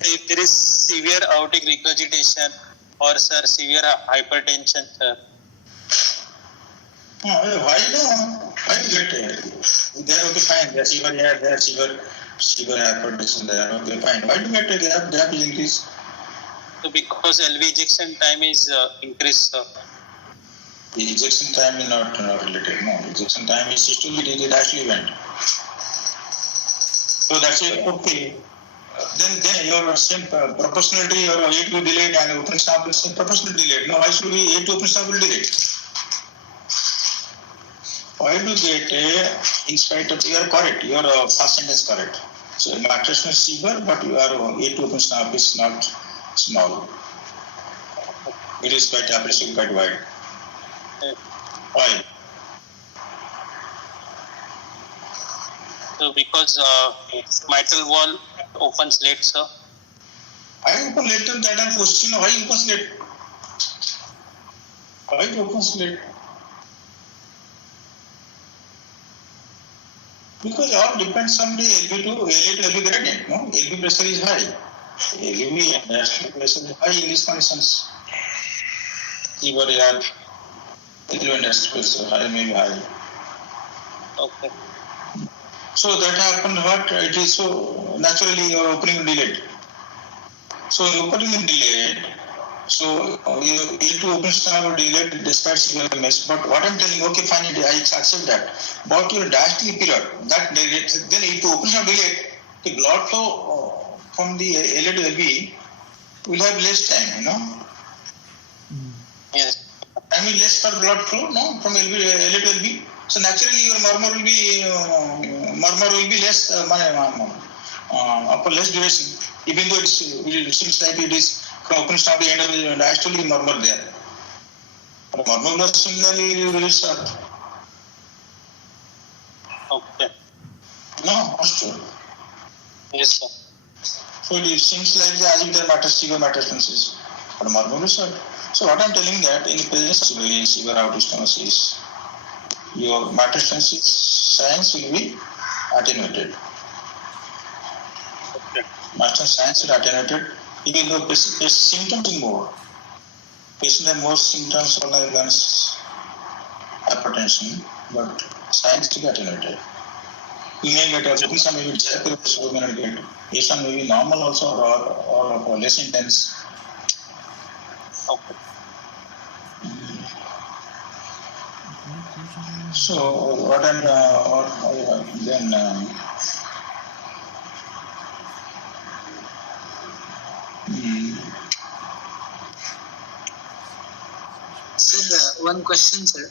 If there is severe aortic regurgitation or severe hypertension, sir. Why do you get it? They are okay, fine. They are severe here, they are severe hypertension, they are okay, fine. Why do you get a gap is increased? So because LV ejection time is increased, sir. The ejection time is not related. No, ejection time is systolic, it is actually event. So that's it. Okay. Then your same proportionality, your A2 delayed and open snap is proportionally delayed. No, why should be A2 open snap will delayed? Why do you get in spite of you are correct, your first sentence correct. So matration is severe, but your A2 open snap is not small. It is quite appreciable, quite wide. Why? So because mitral valve opens late, sir. I open later that and question why it opens late? Why it opens late? Because it all depends on the LV to LV gradient. No, LV pressure is high. LV and diastolic pressure is high in these conditions. Fever here, LV and diastolic pressure high, maybe high. Okay. So that happened. What it is so naturally your opening delayed. So opening is delayed. So you need to open snap delayed despite severe MS. But what I'm telling, okay, fine, I accept that. But your diastolic period, that then if you open snap delayed, the blood flow from the LA to LV will have less time, you know. Yes. I mean less for blood flow, no, from LA to LV. So naturally your murmur will be less, upper less duration. Even though it seems like it is from open snap to end of the diastolic murmur there. Murmur similarly will start. Okay. No, sure. Yes, sir. So it seems like as if there matters severe metastasis. But murmur will start. So what I'm telling that in the presence of severe aortic stenosis, your metastasis signs will be attenuated. Okay. Metastasis signs are attenuated, even though symptoms is more. Patient have more symptoms other than hypertension, but signs to be attenuated. You may get a some maybe patient may be normal also or less intense. Okay. So what I'm then Sir, one question, sir.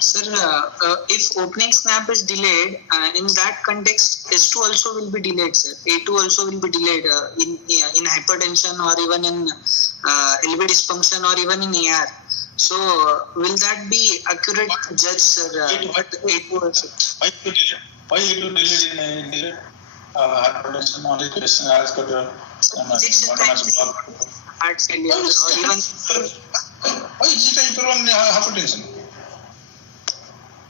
Sir, if opening snap is delayed, in that context, S2 also will be delayed, sir. A2 also will be delayed in hypertension or even in LV dysfunction or even in AR. So, will that be accurate judge, sir? A2 also. Why you do delay in delay? Hypertension only question has got Heart failure or even. Why is it problem hypertension?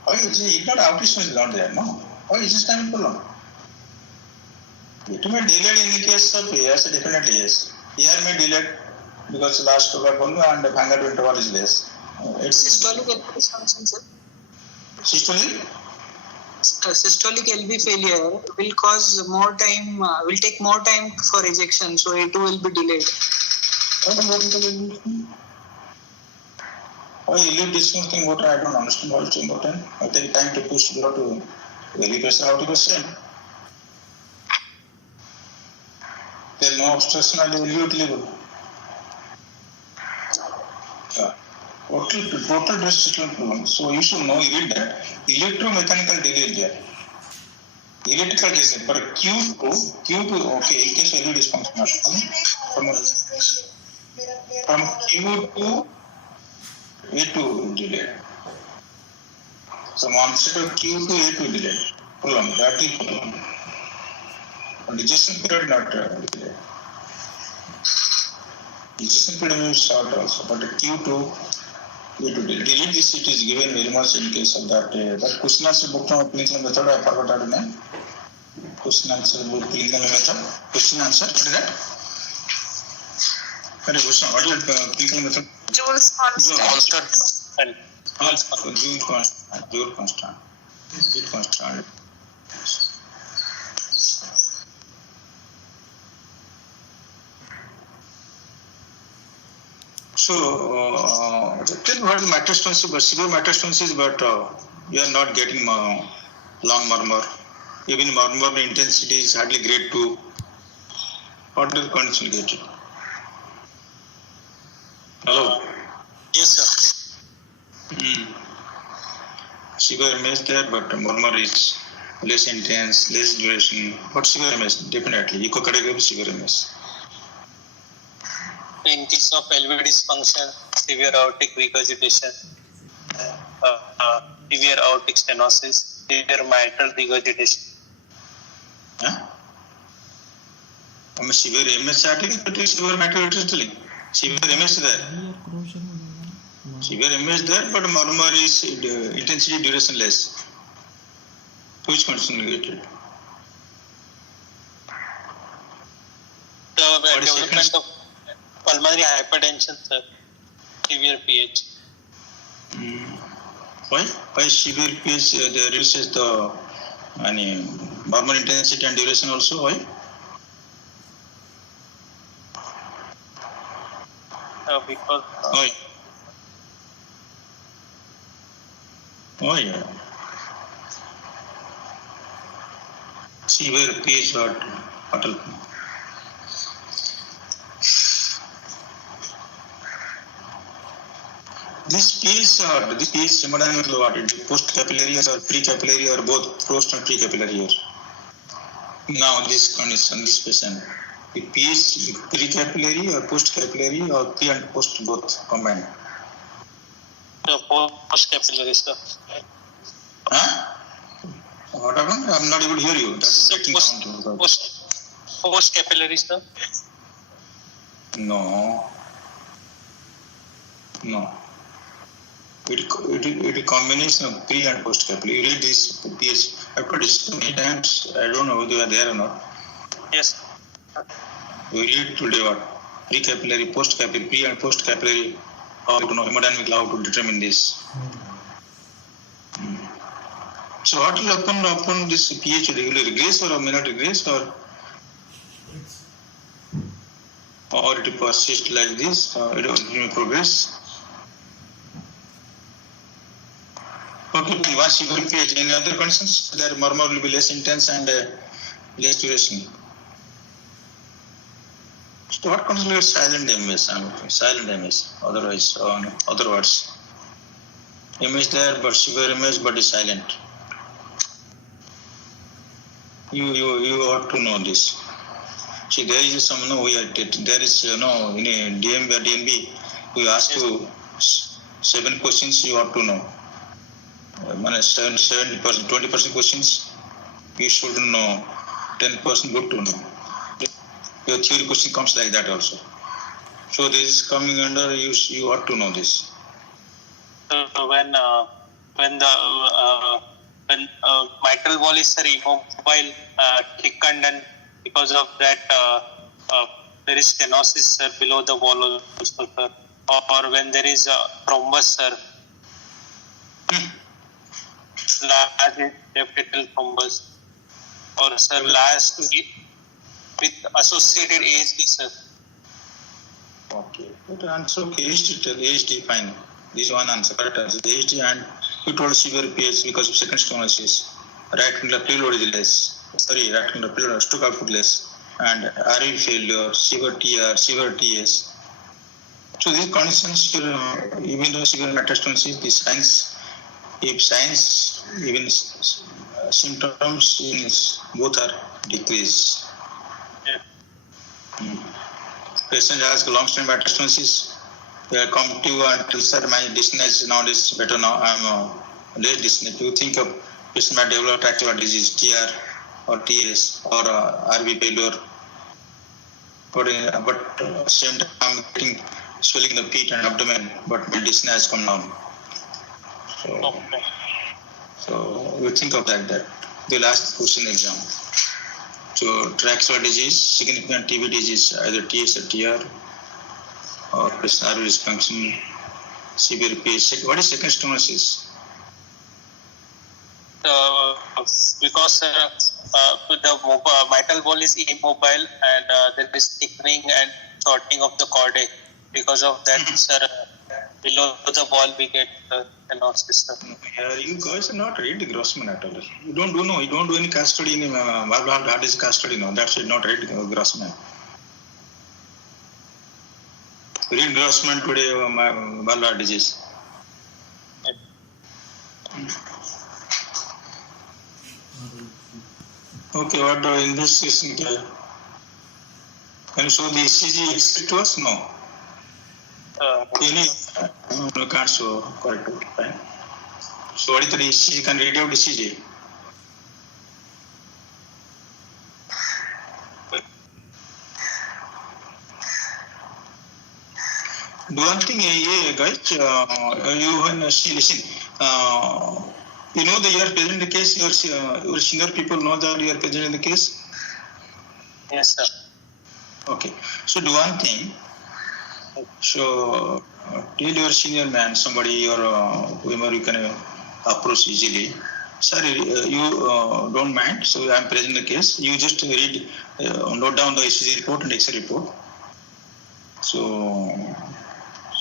Why is it not outpatient is not there? No. Why is this time problem? It may delay in the case of AS, definitely yes. AR may delay because last overbone and the Vanguard interval is less. Systolic LV dysfunction, sir. Systolic? Systolic LV failure will cause more time, will take more time for ejection, so A2 will be delayed. Why LV dysfunction water? I don't understand what is important. I take time to push blood to LV pressure out of the cell. There is no obstruction at the LV level. Total resistance problem. So you should know, you read that electromechanical delay is there. Electrical delay, but Q2, okay, in case LV dysfunction from Q to A2 delay. So onset of Q to A2 delay. Problem, that is problem. Digestion period not delay. Digestion period is short also, but Q2 delete this, it is given very much in case of that. That question answer book from clinical method, I forgot that name. Question answer book clinical method. Question answer, what is that? What is that clinical method? Joule's constant. Joule constant. Joule constant. So, tell me what is metastasis, but severe metastasis, but you are not getting long murmur. Even murmur intensity is hardly grade 2. What is the condition get? Hello? Yes, sir. Severe MS there, but murmur is less intense, less duration. What severe MS? Definitely. Echocardiography severe MS. In case of LV dysfunction, severe aortic regurgitation, severe aortic stenosis, severe mitral regurgitation. Severe MS artery, severe mitral regurgitation. Severe MS there. Severe MS there, but murmur is intensity duration less. Which condition related? The development of pulmonary hypertension, sir. Severe pH. Why? Why severe pH they reduces the murmur intensity and duration also? Why? Because. Why? Why? Severe pH what will this pH hemodynamic what? Post capillary or pre capillary or both post and pre capillary? Now this condition, this patient, the pH pre capillary or post capillary or pre and post both combined? The post capillary, sir. What happened? I'm not able to hear you. That's post capillary, sir. No. It is combination of pre and post capillary. You read this pH. I've got this many times. I don't know whether you are there or not. Yes. We read today what? Pre capillary, post capillary, pre and post capillary. How to know hemodynamic how to determine this. So what will happen upon this pH? Will it regress or may not regress or it will persist like this? It will progress. Okay, once you will create any other conditions, their murmur will be less intense and less duration. So what constitutes silent image? Silent image. Otherwise, other words, image there but severe image but is silent. You ought to know this. See, there is some there is in a DMB or DNB. We ask you 7 questions. You ought to know. 70%, 20% questions you should know. 10% good to know. Your theory question comes like that also. So this is coming under you ought to know this. When mitral wall is immobile, thickened, and because of that there is stenosis below the wall also, sir. Or when there is a thrombus, sir. Large left atrial thrombus. Or sir, last with associated ASD, sir. Okay. Good answer. Okay. ASD fine. This one answer, correct answer. ASD, and you told severe PH because of second stenosis. Right ventricular preload is less. Right ventricular preload, stroke output less. And RV failure, severe TR, severe TS. So these conditions, even though severe metastasis, the signs, if signs, even symptoms, both are decreased. Patient has long-term metastasis. They come to you and tell, sir, my dyspnea nowadays is better now. I'm less dyspnea. You think of patient might develop tractable disease, TR or TS or RV failure. But same time I'm getting swelling the feet and abdomen, but my dyspnea has come down. So you think of that. They'll ask the question exam. So tractable disease, significant TB disease, either TS or TR, or RV dysfunction, severe PH. What is second stenosis? Because the mitral wall is immobile and there is thickening and shortening of the chordae. Because of that, sir, below the wall we get stenosis. You guys are not read Grossman at all. You don't do any case study in valvular heart disease case study. No, that's it. Not read Grossman. Read Grossman today, valvular heart disease. Okay, what do investigation? Can you show the ECG X-ray to us? No. You can't show correct. Fine. So what is the ECG? You can read out ECG. Do one thing, guys. You listen. You know that you are present in the case. Your senior people know that you are present in the case. Yes, sir. Okay. So do one thing. So tell your senior man, somebody or whoever you can approach easily. Sir, you don't mind. So I am present in the case. You just read, note down the ECG report and X-ray report. So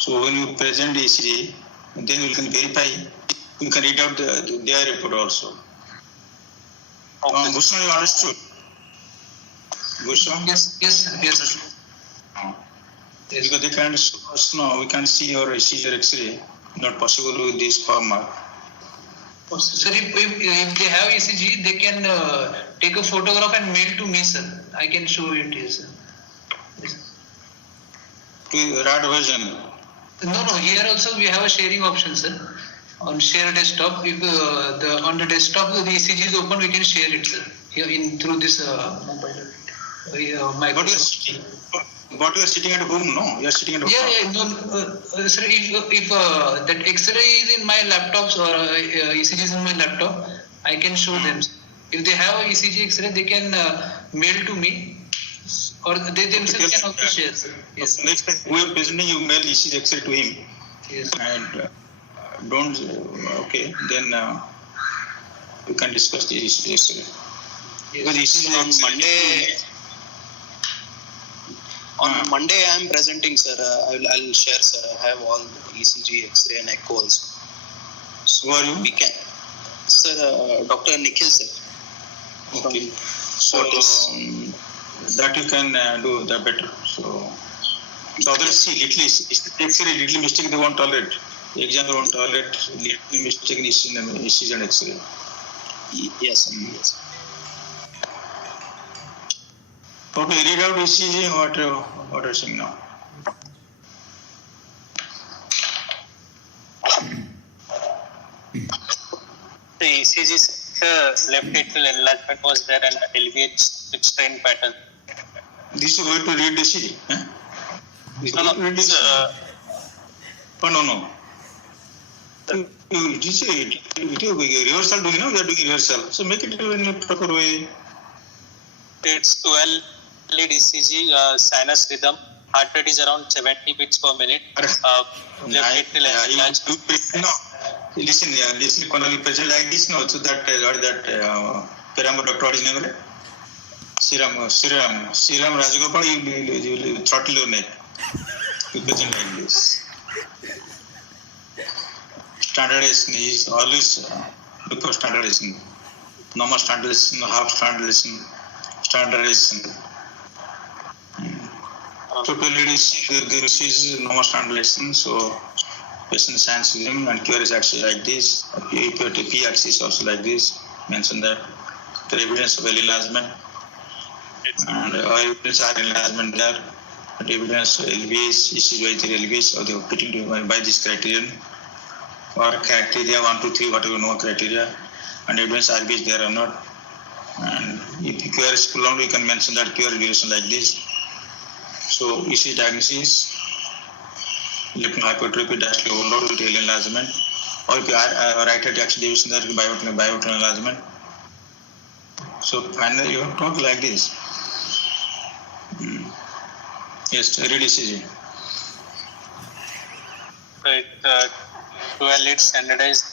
when you present the ECG, then you can verify. You can read out their report also. Okay. Bhushan, you understood? Bhushan? Yes, sir. Yes. Because they can no, we can see your ECG or X-ray. Not possible with this format. Sir, if they have ECG, they can take a photograph and mail to me, sir. I can show it here, sir. Yes. To RAD version. No. Here also we have a sharing option, sir. On share desktop, if on the desktop the ECG is open, we can share it, sir. Here through this mobile. But you are sitting at home, no? You are sitting at home. Yeah. No, sir. If that X-ray is in my laptops or ECG is in my laptop, I can show them. If they have a ECG X-ray, they can mail to me, or they themselves can also share, sir. Yes. Next time, we are presenting, you mail ECG X-ray to him. Yes. And don't. Okay, then we can discuss the ECG X-ray. Because ECG On Monday. On Monday, I am presenting, sir. I'll share, sir. I have all the ECG, X-ray, and echo also. Who are you? We can, sir, Dr. Nikhil sir. Okay. So that you can do the better. So others see little X-ray, little mistake they won't tolerate. Exam they won't tolerate little mistake in ECG and X-ray. Yes, sir. Yes. Okay, read out ECG. What are you saying now? The ECG left atrial enlargement was there and LVH with strain pattern. This is going to read ECG. Huh? No. No. This is reversal doing now. We are doing reversal. So make it in a proper way. It's 12 lead ECG, sinus rhythm. Heart rate is around 70 beats per minute. Left atrial enlargement. Listen, Conally present like this now. So that Paramount doctor is never. Siram Rajagopal, you will throttle your neck. You present like this. Standardization is always look for standardization. Normal standardization, half standardization. Totally this is normal standardization. So patient signs rhythm and QR is actually like this. P-axis also like this. Mention that the evidence of enlargement and evidence are enlargement there. But evidence LVS, ECG LVS, or they are fitting by this criterion or criteria 1, 2, 3, whatever no criteria, and evidence RBs there or not. And if QR is prolonged, we can mention that QR duration like this. So ECG diagnosis, left hypertrophy, diastolic overload with AL enlargement, or if you right atrial deviation, that is bilateral enlargement. So finally, you have to talk like this. Yes, read ECG. Right, 12 lead standardized,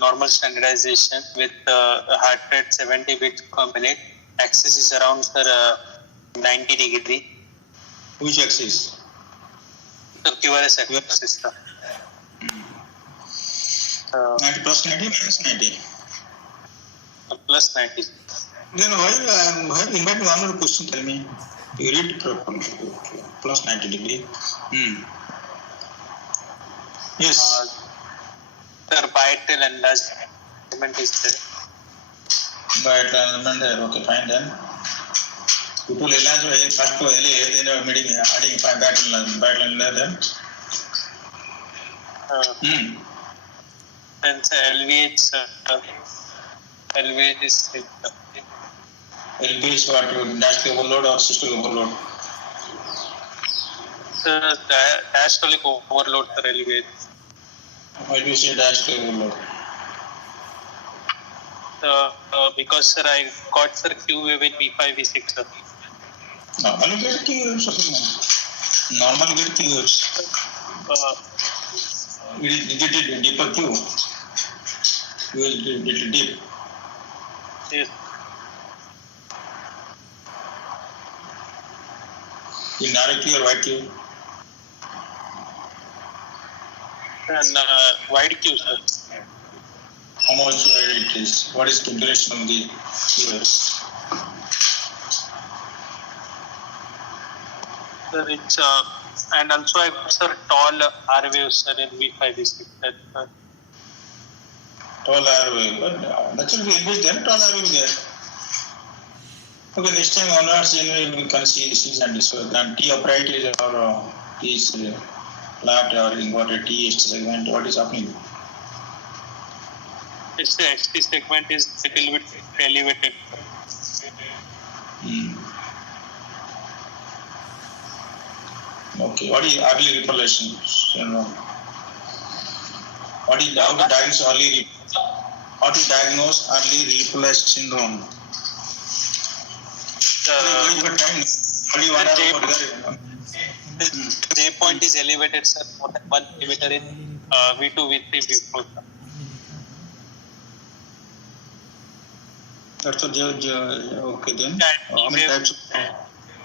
normal standardization with heart rate 70 beats per minute. Axis is around 90 degree. Which axis? The QRS axis. 90 plus 90 minus 90. Plus 90. Then why invite one more question? Tell me. You read properly. Plus 90 degree. Yes. Sir, biatrial enlargement is there. Biatrial enlargement there. Okay, fine then. People enlargement first to LA, then adding 5 biatrial enlargement. Then LVH is LVH what? Diastolic overload or systolic overload? diastolic overload for LVH. Why do you say diastolic overload? Because sir, I got sir QA with V5, V6 sir. Normal get QA. Normal get QA. Is it deeper Q? Q is little deep. Yes. In narrow Q or wide Q? And wide Q sir. How much wide it is? What is the duration of the QS? Sir, it's and also I got sir tall R waves sir in V5, V6. Tall R wave. Naturally, it is there, tall R wave there. Okay, next time onwards, we can see this and this. Then T upright is or T is flat or inverted T is segment. What is happening? It's the XT segment is a little bit elevated. Okay, what is early repulsion syndrome? How to diagnose early repulsion syndrome? The J point is elevated, sir, more than 1 millimeter in V2, V3, V4. That's a okay then.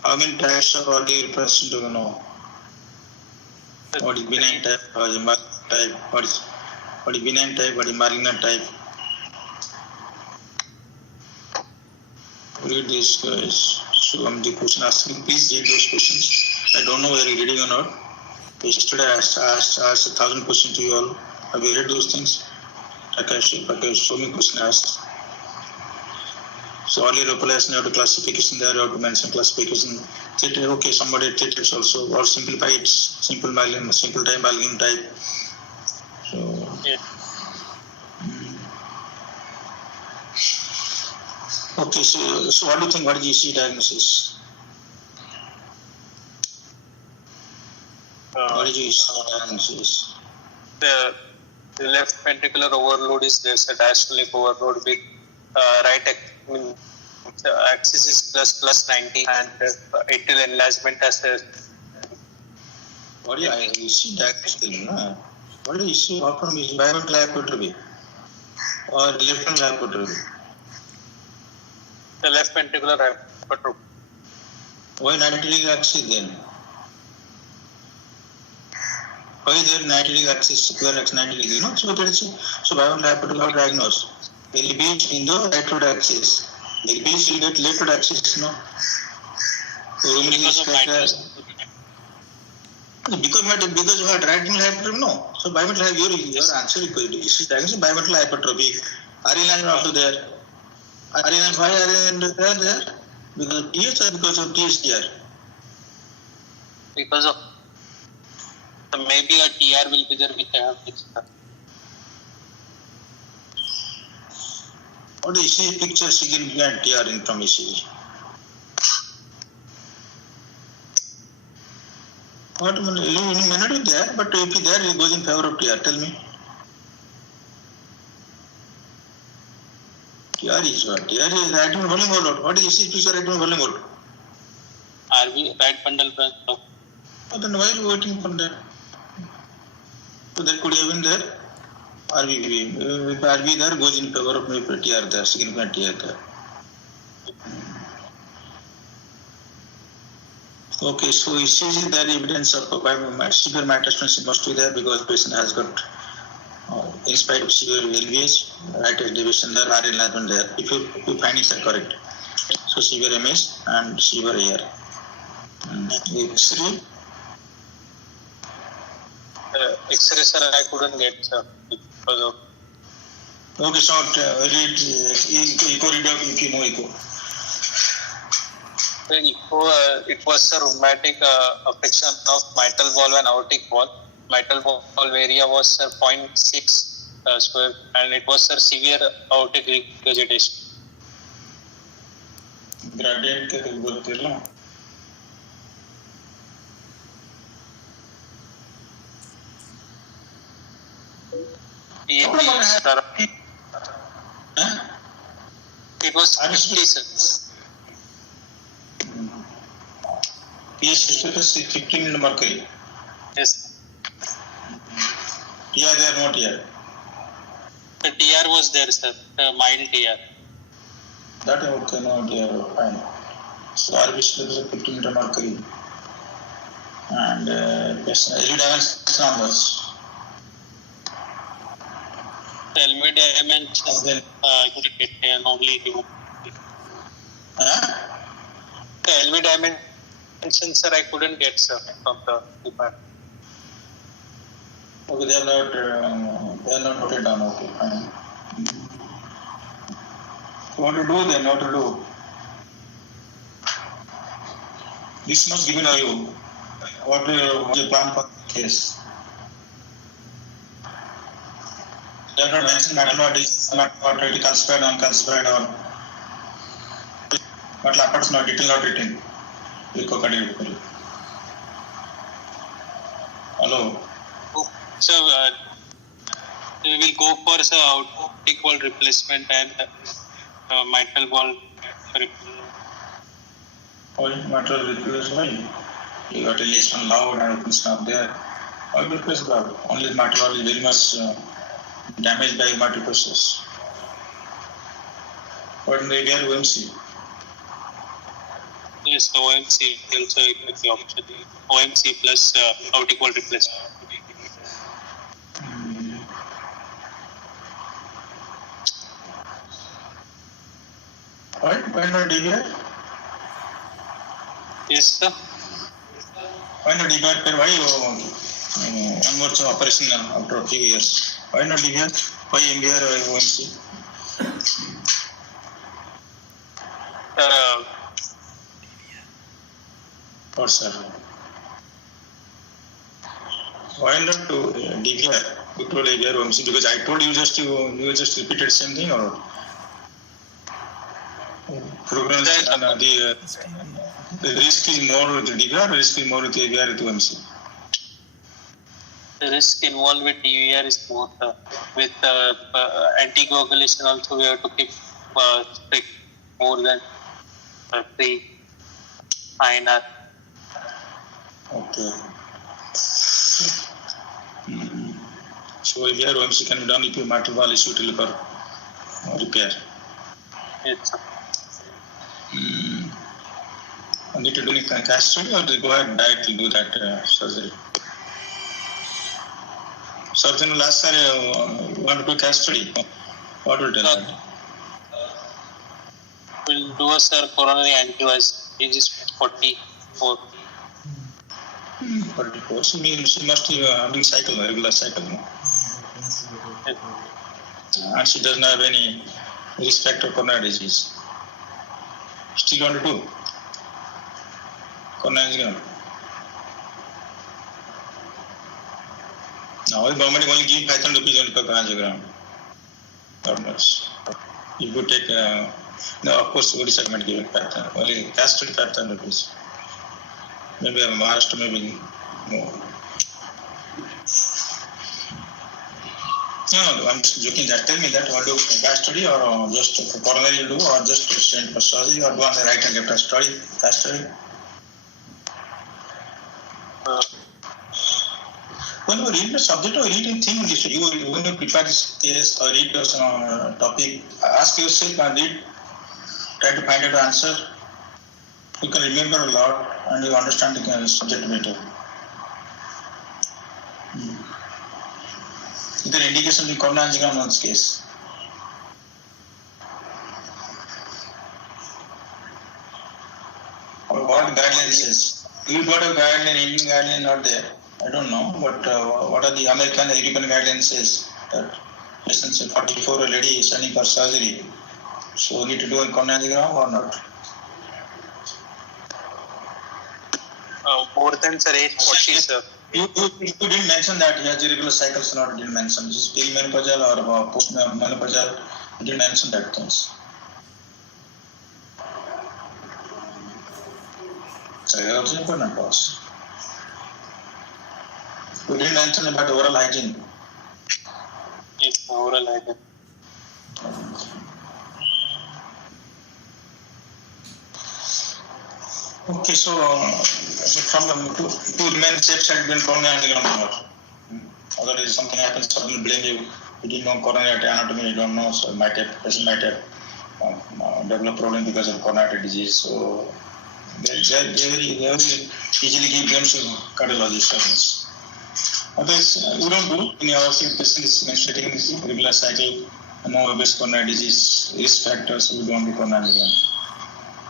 How many types of early repulsion do you know? What is benign type or type? What is what is benign type, what is malignant type. Read this, guys. So the question asking, please read those questions. I don't know whether you're reading or not. Yesterday I asked 1,000 questions to you all. Have you read those things? Okay, so many questions asked. So earlier population, you have to classification there, you have to mention classification. Okay, somebody treats also, or simplify it, simple malignant, simple time malignant type. So Yeah. Okay, so what do you think? What is ECG diagnosis? What is ECG diagnosis? The left ventricular overload is there, so diastolic overload with right axis is plus 90 and atrial enlargement as a. What is ECG diagnosis? No? What is ECG? How come is bilateral hypertrophy or left ventricular hypertrophy? The left ventricular hypertrophy. Why 90 degree axis then? Why there 90 degree axis, square axis 90 degree? No, so bilateral hypertrophy diagnosed. LB in the right axis. LB will get left axis, no? Because you had right hypertrophy, no. So bilateral your answer is diagnosed bilateral hypertrophy. RNA also there. RNA why RNA there? Because of TS or because of TSTR? Because of maybe a TR will be there which I have fixed. What is ECG picture significant TR in from ECG? What you may not be there, but if you there, it goes in favor of TR. Tell me. TR is what? TR is right ventricular volume overload. What is ECG picture right ventricular volume overload? RV, right bundle branch. Oh, then why are you waiting for that? So that could have been there. RV, if RV there goes in favor of maybe TR there, significant TR there. Okay, so ECG there evidence of severe mitosis must be there because the patient has got, in spite of severe LVH, right elevation there, RN enlargement there. If your findings are correct. So severe MS and severe AR. X-ray. X-ray sir I couldn't get because of. Okay, so read echo read of if you know echo. It was a rheumatic affection of mitral valve and aortic valve. Mitral valve area was 0.6 square and it was severe aortic regurgitation. Gradient ಗೊತ್ತಿಲ್ಲ. It was 50 sir. PS status 15 in mercury. Yes. TR there, not here. The TR was there, sir. Mild TR. That okay, no TR, fine. So RB status 15 in mercury. And LV dimensions numbers. The LV dimensions I couldn't get only you. The LV dimensions, sir, I couldn't get, sir, from the department. Okay, they are not noted down. Okay, fine. So what to do then? What to do? This must given to you. What is the plan for the case? They have not mentioned what is not calcified, uncalcified, or but Laporte's not written, not written. Hello. So we will go for aortic valve replacement and mitral valve replacement. Mitral replacement. You got a lesion loud and open stop there. All replace valve. Only mitral valve is very much damaged by multiprocess. But they get OMC. Yes, OMC also is the option. OMC plus aortic valve replacement. Why not DVR? Yes, sir. Why not DVR? Why one more operation after a few years? Why not DVR? Why MVR or OMC? Or sir? Why not to DVR? You told DVR OMC because I told you just repeated same thing or programs and the risk is more with the DVR or risk is more with the AVR with OMC? The risk involved with DVR is more. With anticoagulation also we have to keep strict more than 3 INR. Okay. So AVR OMC can be done if your mitral valve is suitable for repair. Yes, sir. Need to do any cash study or go ahead and directly do that surgery? Surgeon will ask, you want to do cash study? What will tell that? We'll do a sir coronary angioplasty. Age is 44. 44. So she must be having cycle, regular cycle. No? Yes. And she doesn't have any risk factor coronary disease. Still want to do coronary angiogram? Now the government only give 5,000 rupees only per angiogram. God knows. You could take, no, of course, Odisha government giving 5,000. Only cash study 5,000 rupees. Maybe Maharashtra, maybe more. No, I'm just joking. Just tell me that what do cash study or just coronary you do or just stent for surgery or do on the right and left study, cash study? When you read the subject or read anything in this, when you prepare this case or read this topic, ask yourself and read, try to find out the answer. You can remember a lot and you understand the subject better. Is there indication of coronary angiogram in this case? Or what guideline says? You got a guideline, Indian guideline not there. I don't know, but what are the American and European guidelines says that patients 44 a lady is sending for surgery, so need to do a coronary angiogram or not? More than sir age 40, sir. You didn't mention that he has irregular cycles, not didn't mention. This is perimenopausal or postmenopausal. You didn't mention that things. So you also important pause. You didn't mention about oral hygiene. Yes, oral hygiene. Okay, so from the two remain safe side between coronary angiogram. Otherwise, something happens, someone will blame you. You didn't know coronary anatomy, you don't know, so patient might have developed problem because of coronary disease. So they very easily give blames to cardiologist. Otherwise, we don't do in our patient is menstruating regular cycle, no obvious coronary disease risk factors, we don't do coronary angiogram.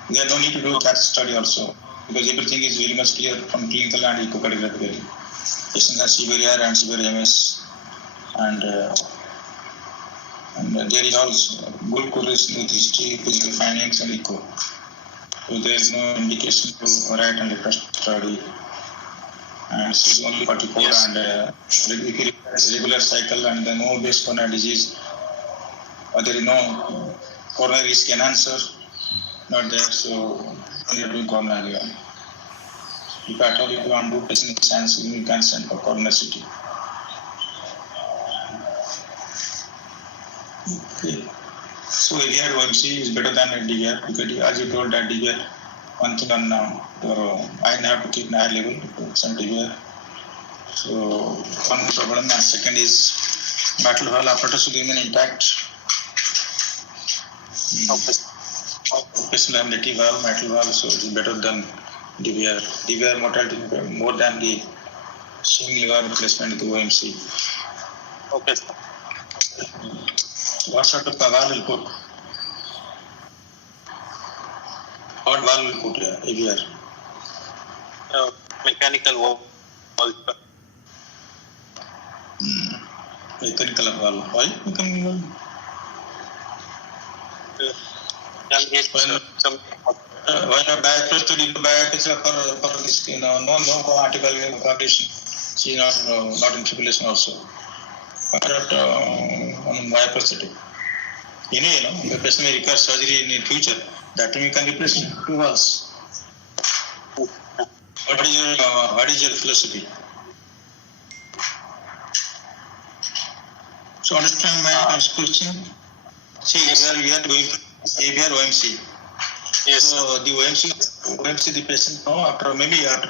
There is no need to do cath study also because everything is very much clear from clinical and echocardiography. Patients have severe AR and severe MS, and there is also good correlation with history, physical findings, and echo. So there is no indication to right and left study. And she is only 44 yes. And regular cycle and the no base coronary disease. Or there is no coronary risk enhancer. Not there, so you are doing coronary angiogram. If at all you want to do patient science, you can send for coronary CT. Okay. So AVR OMC is better than DVR because as you told that DVR, one thing on your iron have to keep in higher level to send DVR. So one problem and second is mitral valve apparatus will remain intact. Patient have native valve, mitral valve, so it is better than DVR. DVR mortality more than the swing liver replacement with the OMC. Okay. What sort of valve will put? What valve will put here? AVR. Mechanical valve. Mechanical valve. Why mechanical valve? Why not bypass to for this? No article publication. She not in tribulation also. Why not bypass it? The patient may require surgery in the future. That time you can replace 2 valves. What is your philosophy? So understand my question. See, we are going to AVR OMC. Yes. So the OMC the patient after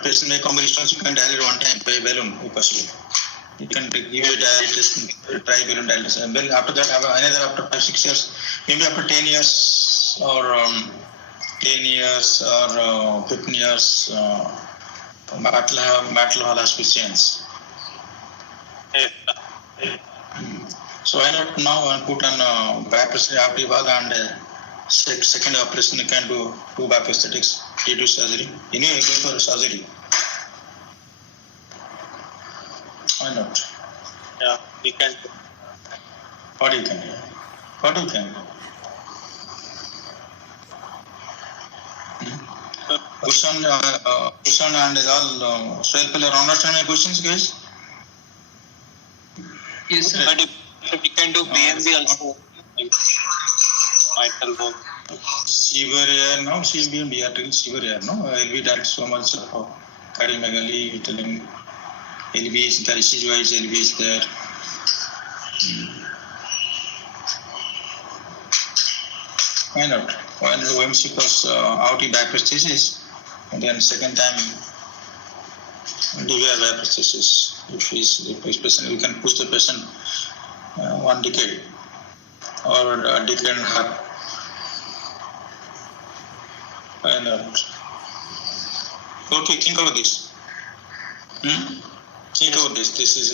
patient may come response, you can dilate one time by balloon if possible. You can give a dialysis, try balloon dialysis, and then after that another after 5-6 years, maybe after 10 years or 15 years, metal hall has to change. So why not now put on bypass after valve and second operation you can do 2 bypassthetics, do surgery. Anyway, go for surgery. Why not? Yeah, we can. What you can do? Question and all self-player. Understand my questions, guys? Yes, sir. But if we can do BMB also. Vital work. Severe no, CBMB article severe no. LV direct so much of cardiomegaly, telling LV is there, disease-wise LV is there. Why not? When the OMC was out in bypassthesis, and then second time DVR bypassthesis. If patient, we can push the patient 1 decade or a decade and a half. Why not? Okay, think about this. Think about this. This is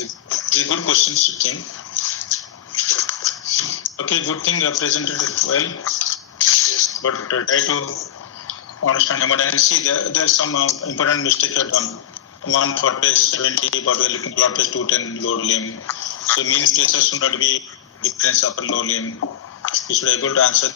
a good question to think. Okay, good thing presented it well. But try to understand hemodynamics. See, there's some important mistake here done. One for page 70, but we're looking for page 210 lower limb. So mean pressure should not be difference upper lower limb. You should be able to answer